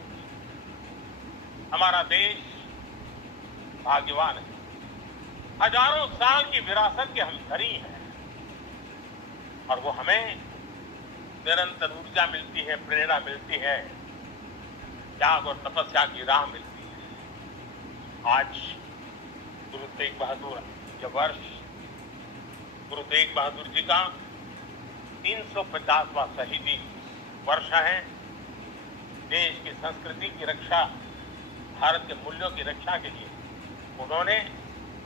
हमारा देश भाग्यवान है। हजारों साल की विरासत के हम धनी हैं, और वो हमें निरंतर ऊर्जा मिलती है, प्रेरणा मिलती है, त्याग और तपस्या की राह मिलती है। आज गुरु तेग बहादुर ये वर्ष गुरु तेग बहादुर जी का 350वां शहीदी वर्ष है। देश की संस्कृति की रक्षा, भारत के मूल्यों की रक्षा के लिए उन्होंने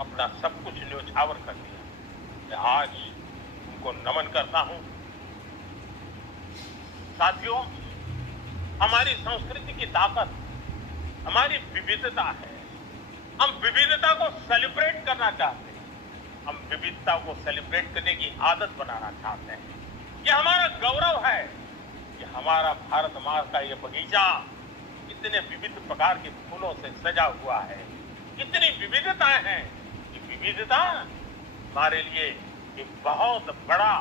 अपना सब कुछ न्योछावर कर दिया। मैं आज उनको नमन करता हूं। साथियों, हमारी संस्कृति की ताकत हमारी विविधता है। हम विविधता को सेलिब्रेट करना चाहते हैं। हम विविधता को सेलिब्रेट करने की आदत बनाना चाहते हैं। ये हमारा गौरव है कि हमारा भारत माँ का ये बगीचा इतने विविध प्रकार के फूलों से सजा हुआ है। इतनी विविधताएं हैं। ये विविधता हमारे लिए एक बहुत बड़ा,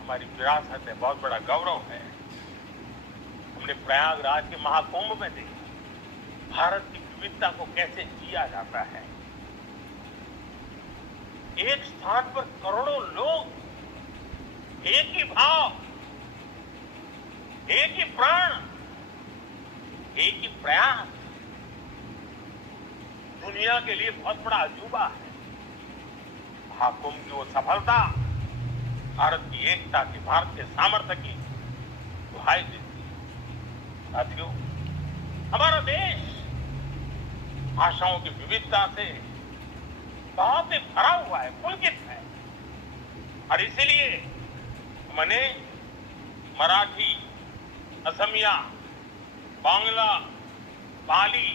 हमारी विरासत है, बहुत बड़ा गौरव है। हमने प्रयागराज के महाकुंभ में देखा भारत की विविधता को कैसे जिया जाता है। एक स्थान पर करोड़ों लोग, एक ही भाव, एक ही प्राण, एक ही प्रयास, दुनिया के लिए बहुत बड़ा अजूबा है। महाकुंभ की वो सफलता भारत की एकता की, भारत के सामर्थ्य की दुहाई देती है। साथियों, हमारा देश भाषाओं की विविधता से बहुत ही भरा हुआ है, पुलकित है। और इसीलिए मैंने मराठी, असमिया, बांग्ला, पाली,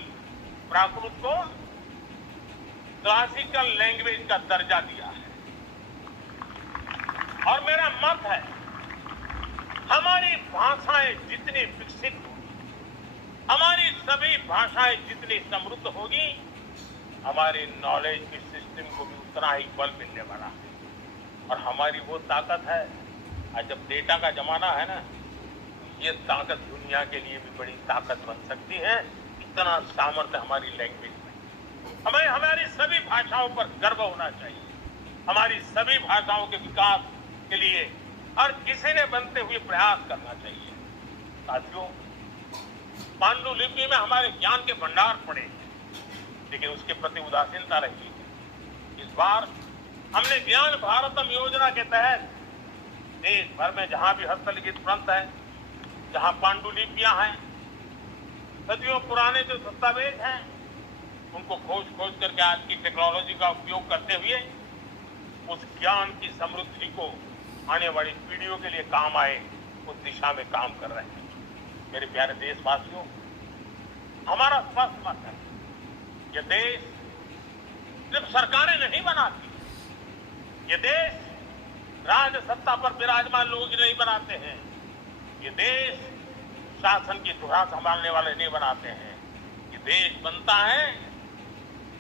प्राकृत को क्लासिकल लैंग्वेज का दर्जा दिया है। और मेरा मत है, हमारी भाषाएं जितनी विकसित होगी, हमारी सभी भाषाएं जितनी समृद्ध होगी, हमारे नॉलेज के सिस्टम को भी उतना ही बल मिलने वाला है। और हमारी वो ताकत है, आज जब डेटा का जमाना है ना, ये ताकत दुनिया के लिए भी बड़ी ताकत बन सकती है। इतना सामर्थ्य हमारी लैंग्वेज में। हमें हमारी सभी भाषाओं पर गर्व होना चाहिए। हमारी सभी भाषाओं के विकास के लिए हर किसी ने बनते हुए प्रयास करना चाहिए। साथियों, पांडुलिपि में हमारे ज्ञान के भंडार पड़े हैं, लेकिन उसके प्रति उदासीनता रही है। इस बार हमने ज्ञान भारतम योजना के तहत देश भर में जहां भी हस्तलिखित ग्रंथ है, जहां पांडुलिपियां हैं, सदियों पुराने जो दस्तावेज हैं, उनको खोज करके आज की टेक्नोलॉजी का उपयोग करते हुए उस ज्ञान की समृद्धि को आने वाली पीढ़ियों के लिए काम आए, उस दिशा में काम कर रहे हैं। मेरे प्यारे देशवासियों, हमारा स्पष्ट मत है, ये देश सिर्फ सरकारें नहीं बनाती, ये देश राज सत्ता पर विराजमान लोग नहीं बनाते हैं, ये देश शासन की धुरा संभालने वाले नहीं बनाते हैं। ये देश बनता है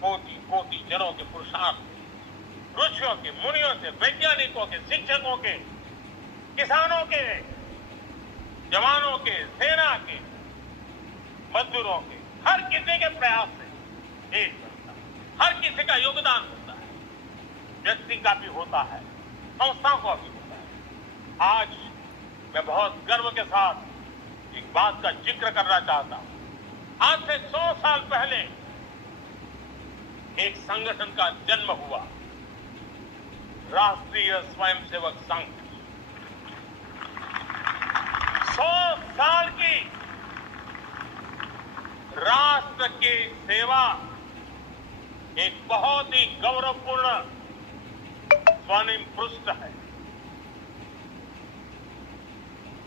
कोटि कोटि जनों के पुरुषार्थ, ऋषियों के, मुनियों से, वैज्ञानिकों के, शिक्षकों के, किसानों के, जवानों के, सेना के, मजदूरों के, हर किसी के प्रयास से देश बनता है। हर किसी का योगदान होता है, व्यक्ति का भी होता है, संस्थाओं का भी होता है। आज मैं बहुत गर्व के साथ एक बात का जिक्र करना चाहता हूं। आज से 100 साल पहले एक संगठन का जन्म हुआ, राष्ट्रीय स्वयंसेवक संघ। 100 साल की राष्ट्र की सेवा एक बहुत ही गौरवपूर्ण स्वर्णिम पृष्ठ है।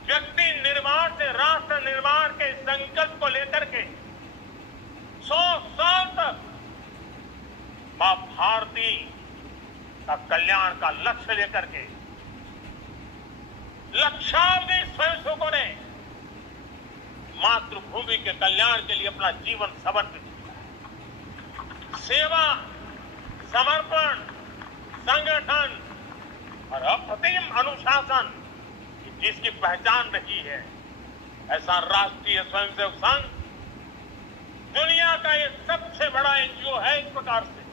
व्यक्ति निर्माण से राष्ट्र निर्माण के संकल्प को लेकर के 100 साल तक मां भारती का कल्याण का लक्ष्य लेकर के लक्षावधि स्वयंसेवकों ने मातृभूमि के कल्याण के लिए अपना जीवन समर्पित किया। सेवा, समर्पण, संगठन और अप्रतिम अनुशासन जिसकी पहचान रही है, ऐसा राष्ट्रीय स्वयंसेवक संघ दुनिया का ये सबसे बड़ा एनजीओ है। इस प्रकार से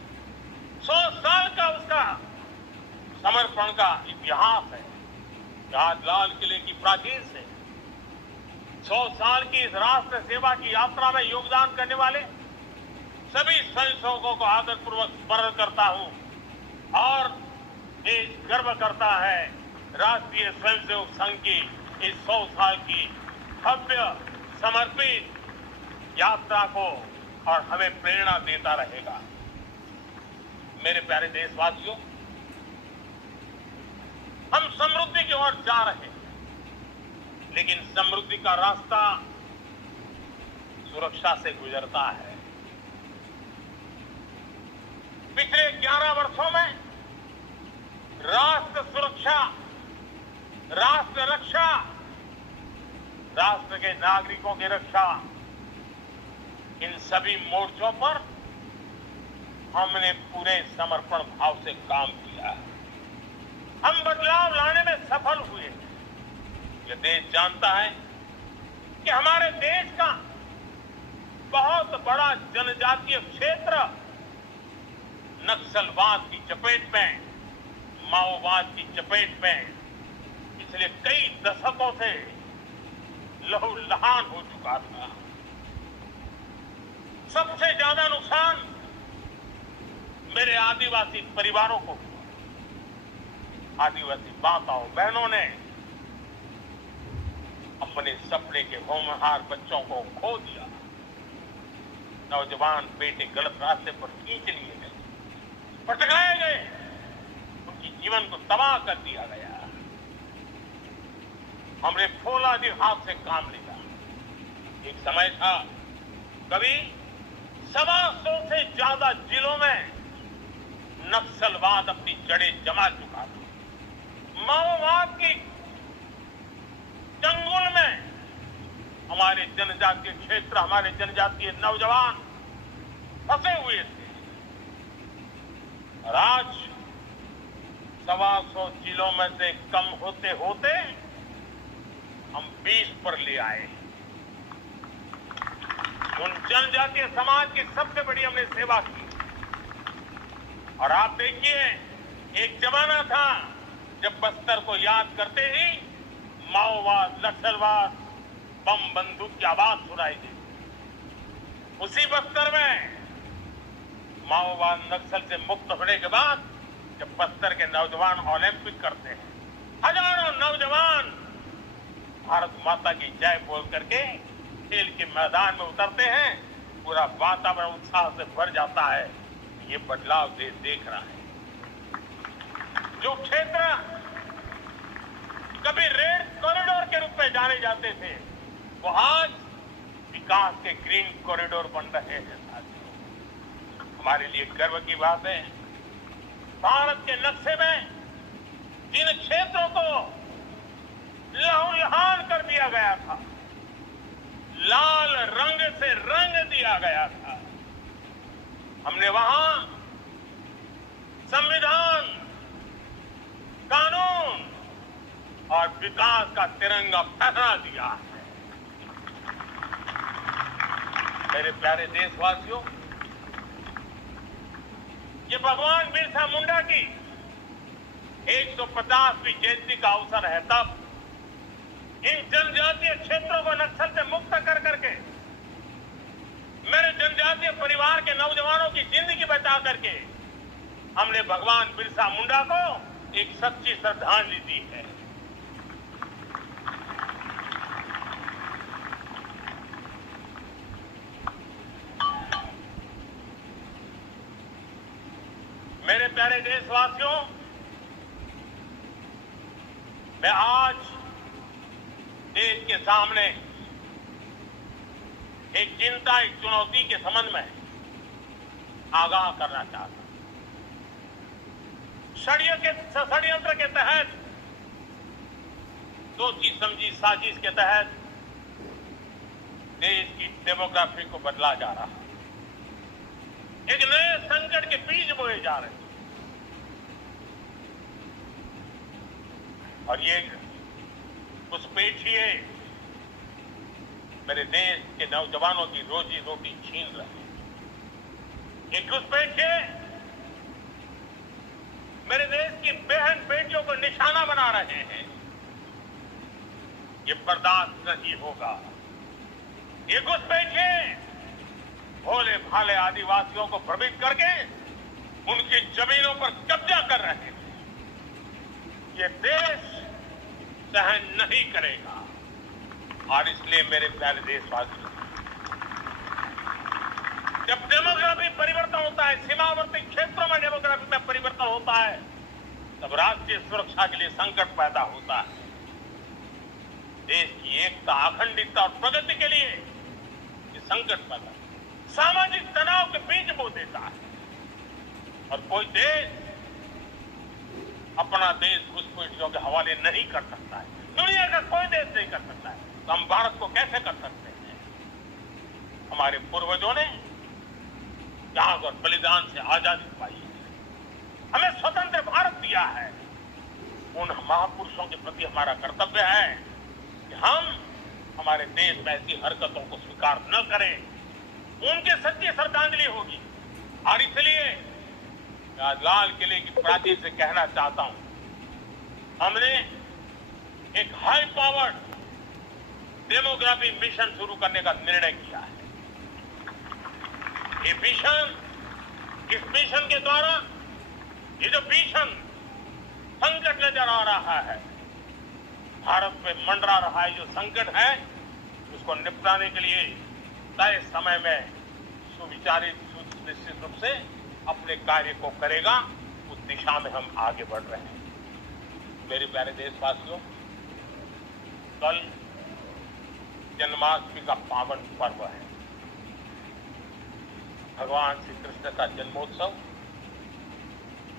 100 साल का उसका समर्पण का इतिहास है। आज लाल किले की प्राचीर से 100 साल की इस राष्ट्र सेवा की यात्रा में योगदान करने वाले सभी स्वयंसेवकों को आदरपूर्वक स्मरण करता हूं और देश गर्व करता है राष्ट्रीय स्वयंसेवक संघ की इस 100 साल की भव्य समर्पित यात्रा को, और हमें प्रेरणा देता रहेगा। मेरे प्यारे देशवासियों, हम समृद्धि की ओर जा रहे हैं, लेकिन समृद्धि का रास्ता सुरक्षा से गुजरता है। पिछले 11 वर्षों में राष्ट्र सुरक्षा, राष्ट्र रक्षा, राष्ट्र के नागरिकों की रक्षा, इन सभी मोर्चों पर हमने पूरे समर्पण भाव से काम किया है। हम बदलाव लाने में सफल हुए। यह देश जानता है कि हमारे देश का बहुत बड़ा जनजातीय क्षेत्र नक्सलवाद की चपेट में, माओवाद की चपेट में पिछले कई दशकों से लहूलुहान हो चुका था। सबसे ज्यादा नुकसान मेरे आदिवासी परिवारों को हुआ। आदिवासी माताओं बहनों ने अपने सपने के होनहार बच्चों को खो दिया। नौजवान बेटे गलत रास्ते पर खींच लिए गए, भटकाए गए, उनकी जीवन को तबाह कर दिया गया। हमने फौलादी हाथ से काम लिया। एक समय था कभी 125 से ज्यादा जिलों में नक्सलवाद अपनी जड़ें जमा चुका था। माओवाद की चंगुल में हमारे जनजातीय क्षेत्र, हमारे जनजातीय नौजवान फंसे हुए थे। और आज 125 जिलों में से कम होते होते हम 20 पर ले आए। उन जनजातीय समाज की सबसे बड़ी हमने सेवा की। और आप देखिए, एक जमाना था जब बस्तर को याद करते ही माओवाद, नक्सलवाद, बम बंदूक की आवाज सुनाई दी। उसी बस्तर में माओवाद नक्सल से मुक्त होने के बाद जब बस्तर के नौजवान ओलंपिक करते हैं, हजारों नौजवान भारत माता की जय बोल करके खेल के मैदान में उतरते हैं, पूरा वातावरण उत्साह से भर जाता है। ये बदलाव देश देख रहा है। जो क्षेत्र कभी रेड कॉरिडोर के रूप में जाने जाते थे, वो आज विकास के ग्रीन कॉरिडोर बन रहे हैं। हमारे लिए गर्व की बात है, भारत के नक्शे में जिन क्षेत्रों को लहूलुहान कर दिया गया था, लाल रंग से रंग दिया गया था, हमने वहां संविधान, कानून और विकास का तिरंगा फहरा दिया है। मेरे प्यारे देशवासियों, ये भगवान बिरसा मुंडा की 150वीं जयंती का अवसर है। तब इन जनजातीय क्षेत्रों को नक्सल से मुक्त कर करके, मेरे जनजातीय परिवार के नौजवानों की जिंदगी बचा करके हमने भगवान बिरसा मुंडा को एक सच्ची श्रद्धांजलि दी है। मेरे प्यारे देशवासियों, मैं आज देश के सामने एक चिंता, एक चुनौती के संबंध में आगाह करना चाहता हूं। षड्यंत्र के तहत, सोची समझी साजिश के तहत देश की डेमोग्राफी को बदला जा रहा है। एक नए संकट के बीज बोए जा रहे हैं। और ये घुसपैठिए मेरे देश के नौजवानों की रोजी रोटी छीन रहे हैं। ये घुसपैठिए मेरे देश की बहन बेटियों को निशाना बना रहे हैं। ये बर्दाश्त नहीं होगा। ये घुसपैठिए भोले भाले आदिवासियों को भ्रमित करके उनकी जमीनों पर कब्जा कर रहे हैं। ये देश सहन नहीं करेगा। और इसलिए मेरे प्यारे देशवासियों, जब डेमोग्राफी परिवर्तन होता है, सीमावर्ती क्षेत्रों में डेमोग्राफी में परिवर्तन होता है, तब राष्ट्रीय सुरक्षा के लिए संकट पैदा होता है। देश की एकता, अखंडता और प्रगति के लिए ये संकट पैदा, सामाजिक तनाव के बीज बो देता है। और कोई देश अपना देश घुसपैठियों के हवाले नहीं कर सकता है। दुनिया का कोई देश नहीं कर सकता है। तो हम भारत को कैसे कर सकते हैं? हमारे पूर्वजों ने त्याग और बलिदान से आजादी पाई है, हमें स्वतंत्र भारत दिया है। उन महापुरुषों के प्रति हमारा कर्तव्य है कि हम हमारे देश में ऐसी हरकतों को स्वीकार न करें। उनकी सच्ची श्रद्धांजलि होगी। और इसलिए मैं आज लाल किले की प्राचीर से कहना चाहता हूं, हमने एक हाई पावर्ड डेमोग्राफी मिशन शुरू करने का निर्णय किया है। ये मिशन, इस मिशन के द्वारा ये जो भीषण संकट नजर आ रहा है, भारत में मंडरा रहा है जो संकट है, उसको निपटाने के लिए तय समय में सुविचारित, निश्चित रूप से अपने कार्य को करेगा। उस दिशा में हम आगे बढ़ रहे हैं। मेरे प्यारे देशवासियों, कल जन्माष्टमी का पावन पर्व है। भगवान श्री कृष्ण का जन्मोत्सव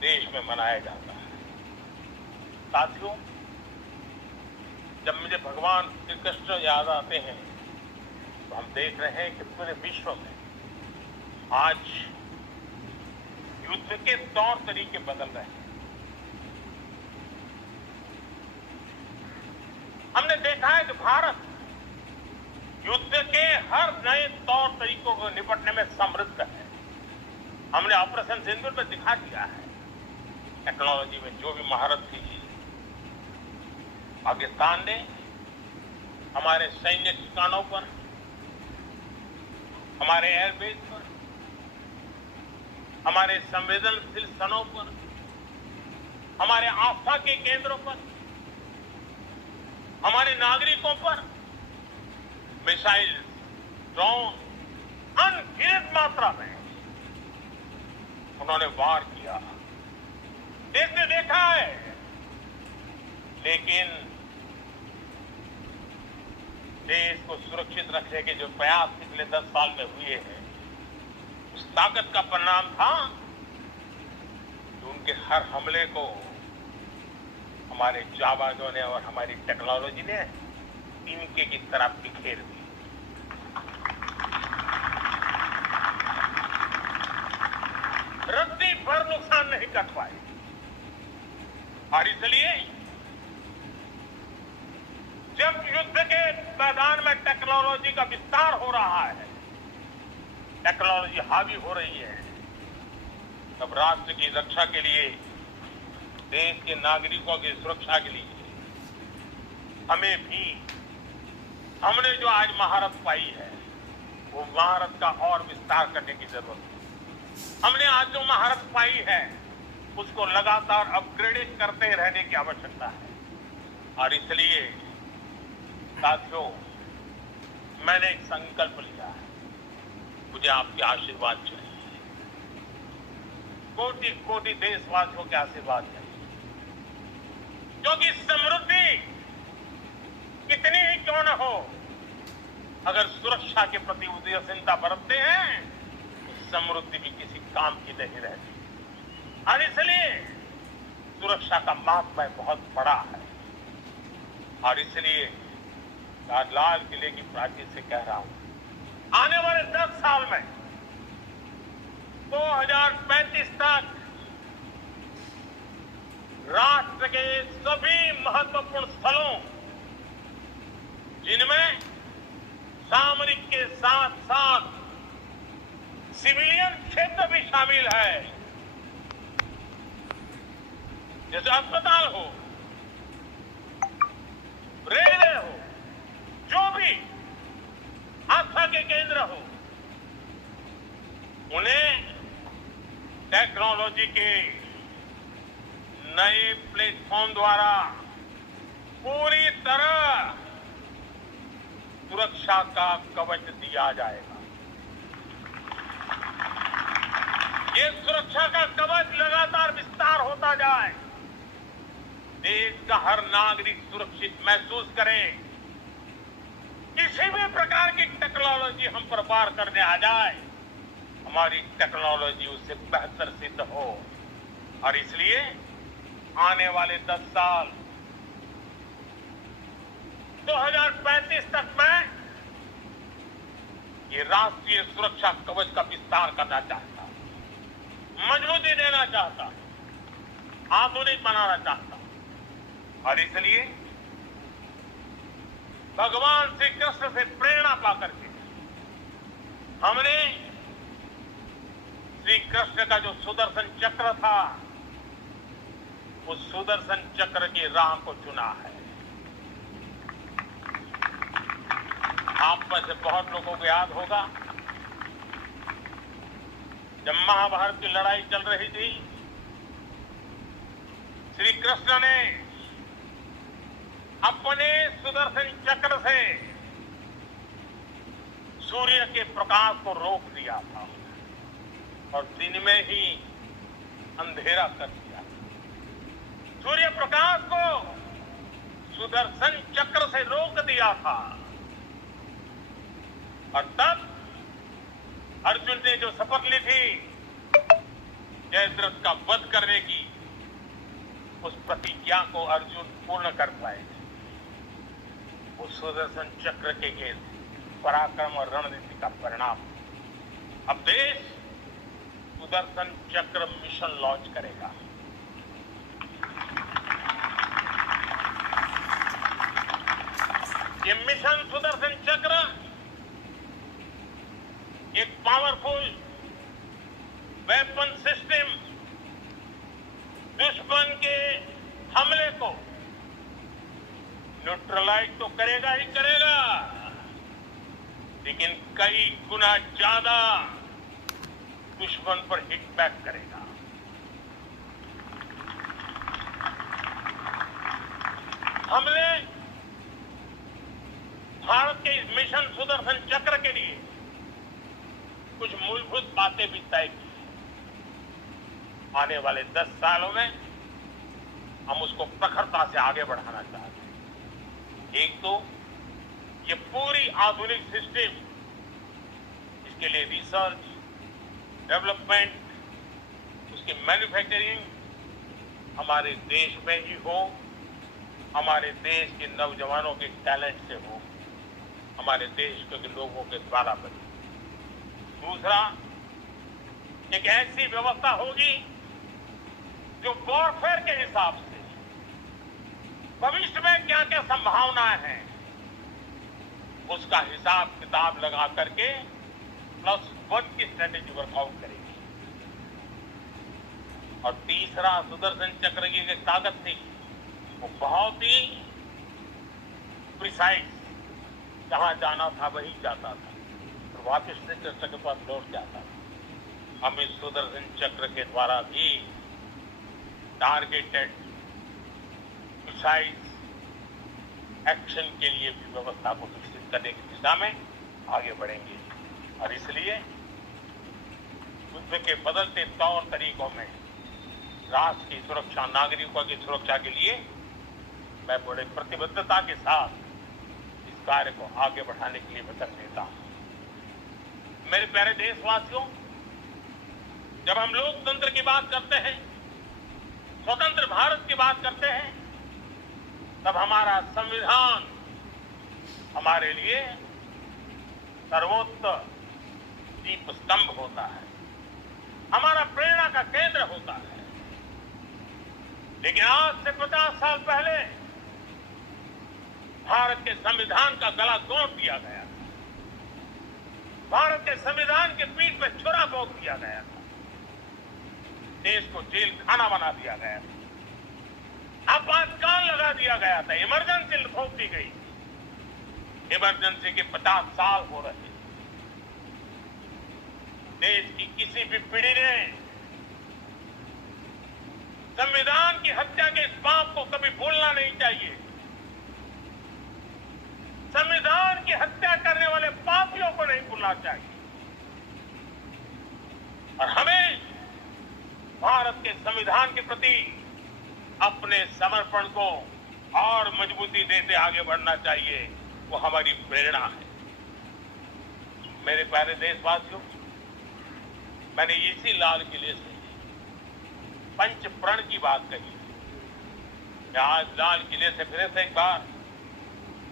देश में मनाया जाता है। साथियों, जब मुझे भगवान श्री कृष्ण याद आते हैं तो हम देख रहे हैं कि पूरे विश्व में आज युद्ध के तौर तरीके बदल रहे हैं। हमने देखा देखा है कि भारत युद्ध के हर नए तौर तरीकों को निपटने में समृद्ध है। हमने ऑपरेशन सिंदूर में दिखा दिया है टेक्नोलॉजी में जो भी महारत थी। पाकिस्तान ने हमारे सैन्य ठिकानों पर, हमारे एयरबेस पर, हमारे संवेदनशील स्थानों पर, हमारे आस्था के केंद्रों पर, हमारे नागरिकों पर मिसाइल, ड्रोन अनगिनत मात्रा में उन्होंने वार किया। देश ने देखा है, लेकिन देश को सुरक्षित रखने के जो प्रयास पिछले 10 साल में हुए हैं, उस ताकत का परिणाम था कि उनके हर हमले को हमारे जाबाजों ने और हमारी टेक्नोलॉजी ने इनके की तरह बिखेर दी। रत्ती भर नुकसान नहीं कर पाए। और इसलिए जब युद्ध के मैदान में टेक्नोलॉजी का विस्तार हो रहा है, टेक्नोलॉजी हावी हो रही है, तब राष्ट्र की रक्षा के लिए, देश के नागरिकों की सुरक्षा के लिए हमें भी, हमने जो आज महारत पाई है, वो महारत का और विस्तार करने की जरूरत है। हमने आज जो महारत पाई है, उसको लगातार अपग्रेडेड करते रहने की आवश्यकता है। और इसलिए साथियों, मैंने एक संकल्प लिया है, मुझे आपके आशीर्वाद चाहिए, कोटि कोटि देशवासियों के आशीर्वाद चाहिए, क्योंकि समृद्धि कितनी ही क्यों न हो, अगर सुरक्षा के प्रति उदासीनता बरतते हैं तो समृद्धि भी किसी काम की नहीं रहती। और इसलिए सुरक्षा का मात्रा बहुत बड़ा है। और इसलिए लाल किले की प्राचीर से कह रहा हूं, आने वाले 10 साल में 2035 तक राष्ट्र के सभी महत्वपूर्ण स्थलों, जिनमें सामरिक के साथ साथ सिविलियन क्षेत्र भी शामिल है, जैसे अस्पताल हो, रेलवे हो, जो भी आस्था के केंद्र हो, उन्हें टेक्नोलॉजी के नए प्लेटफॉर्म द्वारा पूरी तरह सुरक्षा का कवच दिया जाएगा। ये सुरक्षा का कवच लगातार विस्तार होता जाए, देश का हर नागरिक सुरक्षित महसूस करे, किसी भी प्रकार की टेक्नोलॉजी हम पर वार करने आ जाए, हमारी टेक्नोलॉजी उससे बेहतर सिद्ध हो। और इसलिए आने वाले 10 साल 2035 तक मैं ये राष्ट्रीय सुरक्षा कवच का विस्तार करना चाहता हूं, मजबूती देना चाहता हूं, आधुनिक बनाना चाहता हूं। और इसलिए भगवान श्री कृष्ण से प्रेरणा पाकर के हमने श्री कृष्ण का जो सुदर्शन चक्र था, उस सुदर्शन चक्र की राह को चुना है। आप में से बहुत लोगों को याद होगा, जब महाभारत की लड़ाई चल रही थी, श्री कृष्ण ने अपने सुदर्शन चक्र से सूर्य के प्रकाश को रोक दिया था और दिन में ही अंधेरा कर दिया। सूर्य प्रकाश को सुदर्शन चक्र से रोक दिया था। और तब अर्जुन ने जो शपथ ली थी जयद्रथ का वध करने की, उस प्रतिज्ञा को अर्जुन पूर्ण कर पाए। उस सुदर्शन चक्र के पराक्रम और रणनीति का परिणाम अब देश सुदर्शन चक्र मिशन लॉन्च करेगा। ये मिशन सुदर्शन चक्र एक पावरफुल वेपन सिस्टम दुश्मन के हमले को न्यूट्रलाइज तो करेगा ही करेगा, लेकिन कई गुना ज्यादा दुश्मन पर हिट बैक करेगा। हमने भारत के इस मिशन सुदर्शन चक्र के लिए कुछ मूलभूत बातें भी तय की। आने वाले 10 सालों में हम उसको प्रखरता से आगे बढ़ाना चाहते हैं। एक तो ये पूरी आधुनिक सिस्टम, इसके लिए रिसर्च, डेवलपमेंट, उसकी मैन्युफैक्चरिंग हमारे देश में ही हो, हमारे देश के नौजवानों के टैलेंट से हो, हमारे देश के लोगों के द्वारा बने। दूसरा, एक ऐसी व्यवस्था होगी जो वॉरफेयर के हिसाब से भविष्य में क्या क्या संभावनाएं हैं उसका हिसाब किताब लगा करके +1 की स्ट्रेटेजी वर्कआउट करेगी। और तीसरा, सुदर्शन चक्र की एक ताकत थी, वो बहुत ही प्रिसाइज, जहां जाना था वही जाता था और वापस से चक्र के पास लौट जाता था। हम इस सुदर्शन चक्र के द्वारा भी टारगेटेड प्रिसाइज एक्शन के लिए भी व्यवस्था को विकसित करने की दिशा में आगे बढ़ेंगे। और इसलिए युद्ध के बदलते तौर तरीकों में राष्ट्र की सुरक्षा, नागरिकों की सुरक्षा के लिए मैं बड़े प्रतिबद्धता के साथ इस कार्य को आगे बढ़ाने के लिए वचन देता हूं। मेरे प्यारे देशवासियों, जब हम लोकतंत्र की बात करते हैं, स्वतंत्र भारत की बात करते हैं, तब हमारा संविधान हमारे लिए सर्वोच्च दीप स्तंभ होता है, हमारा प्रेरणा का केंद्र होता है। लेकिन आज से 50 साल पहले भारत के संविधान का गला तोड़ दिया गया था, भारत के संविधान के पीठ पे छुरा भोंक दिया गया था, देश को जेल खाना बना दिया गया था, आपातकाल लगा दिया गया था, इमरजेंसी थोप दी गई। इमरजेंसी के 50 साल हो रहे। देश की किसी भी पीढ़ी ने संविधान की हत्या के इस पाप को कभी भूलना नहीं चाहिए। संविधान की हत्या करने वाले पापियों को नहीं भूलना चाहिए। और हमें भारत के संविधान के प्रति अपने समर्पण को और मजबूती देते आगे बढ़ना चाहिए। वो हमारी प्रेरणा है। मेरे प्यारे देशवासियों, मैंने इसी लाल किले से पंच प्रण की बात कही। मैं आज लाल किले से फिर से एक बार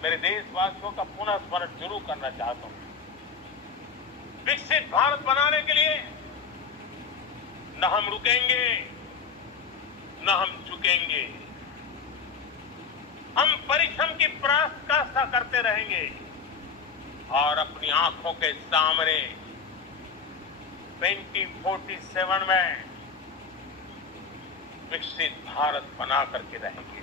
मेरे देशवासियों का पुनः स्मरण जरूर करना चाहता हूं। विकसित भारत बनाने के लिए न हम रुकेंगे, न हम झुकेंगे। हम परिश्रम की पराकाष्ठा करते रहेंगे और अपनी आंखों के सामने 2047 में विकसित भारत बना करके रहेंगे।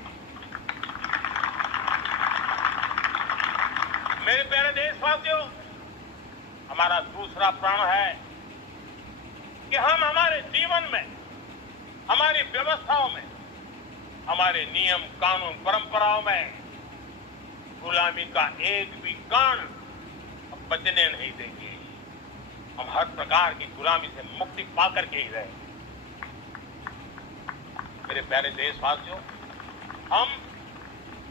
मेरे प्यारे देशवासियों, हमारा दूसरा प्रण है कि हम हमारे जीवन में, हमारी व्यवस्थाओं में, हमारे नियम, कानून, परंपराओं में गुलामी का एक भी कण बचने नहीं देंगे। हम हर प्रकार की गुलामी से मुक्ति पाकर के ही रहेंगे। मेरे प्यारे देशवासियों, हम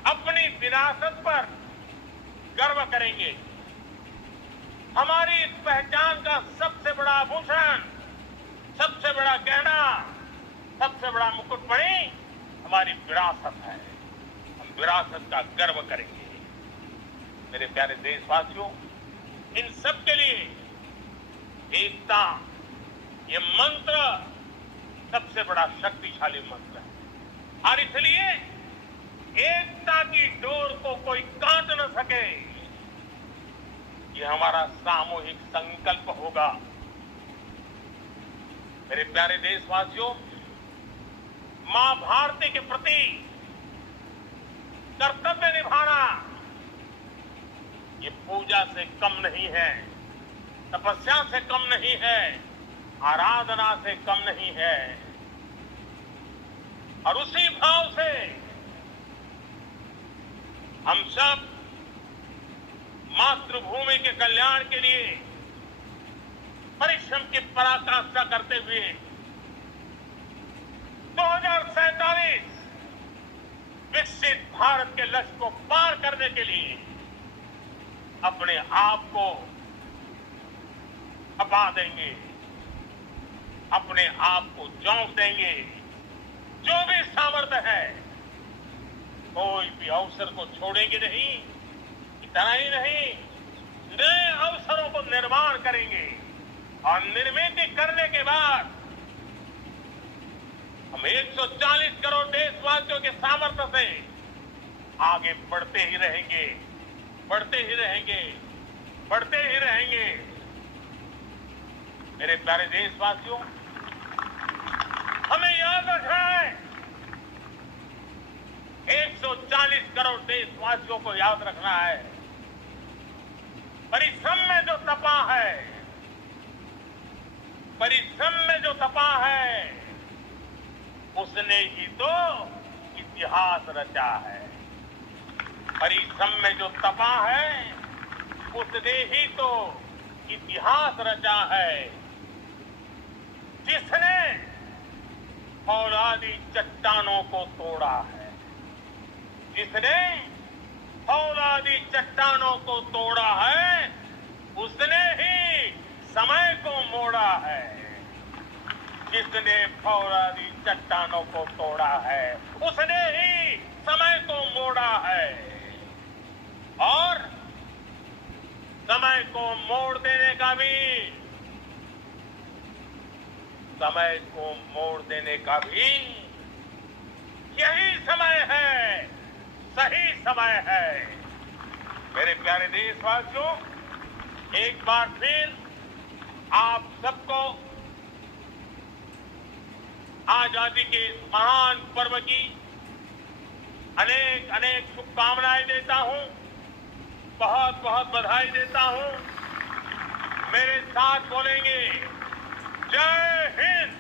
अपनी विरासत पर गर्व करेंगे। हमारी इस पहचान का सबसे बड़ा आभूषण, सबसे बड़ा गहना, सबसे बड़ा मुकुटमणि हमारी विरासत है। हम विरासत का गर्व करेंगे। मेरे प्यारे देशवासियों, इन सब के लिए एकता, ये मंत्र सबसे बड़ा शक्तिशाली मंत्र है। और इसलिए एकता की डोर को कोई काट न सके, ये हमारा सामूहिक संकल्प होगा। मेरे प्यारे देशवासियों, मां भारती के प्रति कर्तव्य निभाना ये पूजा से कम नहीं है, तपस्या से कम नहीं है, आराधना से कम नहीं है। और उसी भाव से हम सब मातृभूमि के कल्याण के लिए परिश्रम की पराकाष्ठा करते हुए 2047 विकसित भारत के लक्ष्य को पार करने के लिए अपने आप को खपा देंगे, अपने आप को झोंक देंगे। जो भी सामर्थ्य है, कोई भी अवसर को छोड़ेंगे नहीं। इतना ही नहीं, नए अवसरों को निर्माण करेंगे और निर्मित करने के बाद हम 140 करोड़ देशवासियों के सामर्थ्य से आगे बढ़ते ही रहेंगे, बढ़ते ही रहेंगे, बढ़ते ही रहेंगे। मेरे प्यारे देशवासियों, हमें याद रखना है, 140 करोड़ देशवासियों को याद रखना है, परिश्रम में जो तपा है, परिश्रम में जो तपा है, उसने ही तो इतिहास रचा है। परिश्रम में जो तपा है, उसने ही तो इतिहास रचा है। जिसने फौलादी चट्टानों को तोड़ा है, जिसने फौलादी चट्टानों को तोड़ा है, उसने ही समय को मोड़ा है। जिसने फौलादी चट्टानों को तोड़ा है, उसने ही समय को मोड़ा है। और समय को मोड़ देने का भी, समय को मोड़ देने का भी यही समय है, सही समय है। मेरे प्यारे देशवासियों, एक बार फिर आप सबको आजादी के महान पर्व की अनेक अनेक शुभकामनाएं देता हूं, बहुत बहुत बधाई देता हूं। मेरे साथ बोलेंगे, जय हिंद।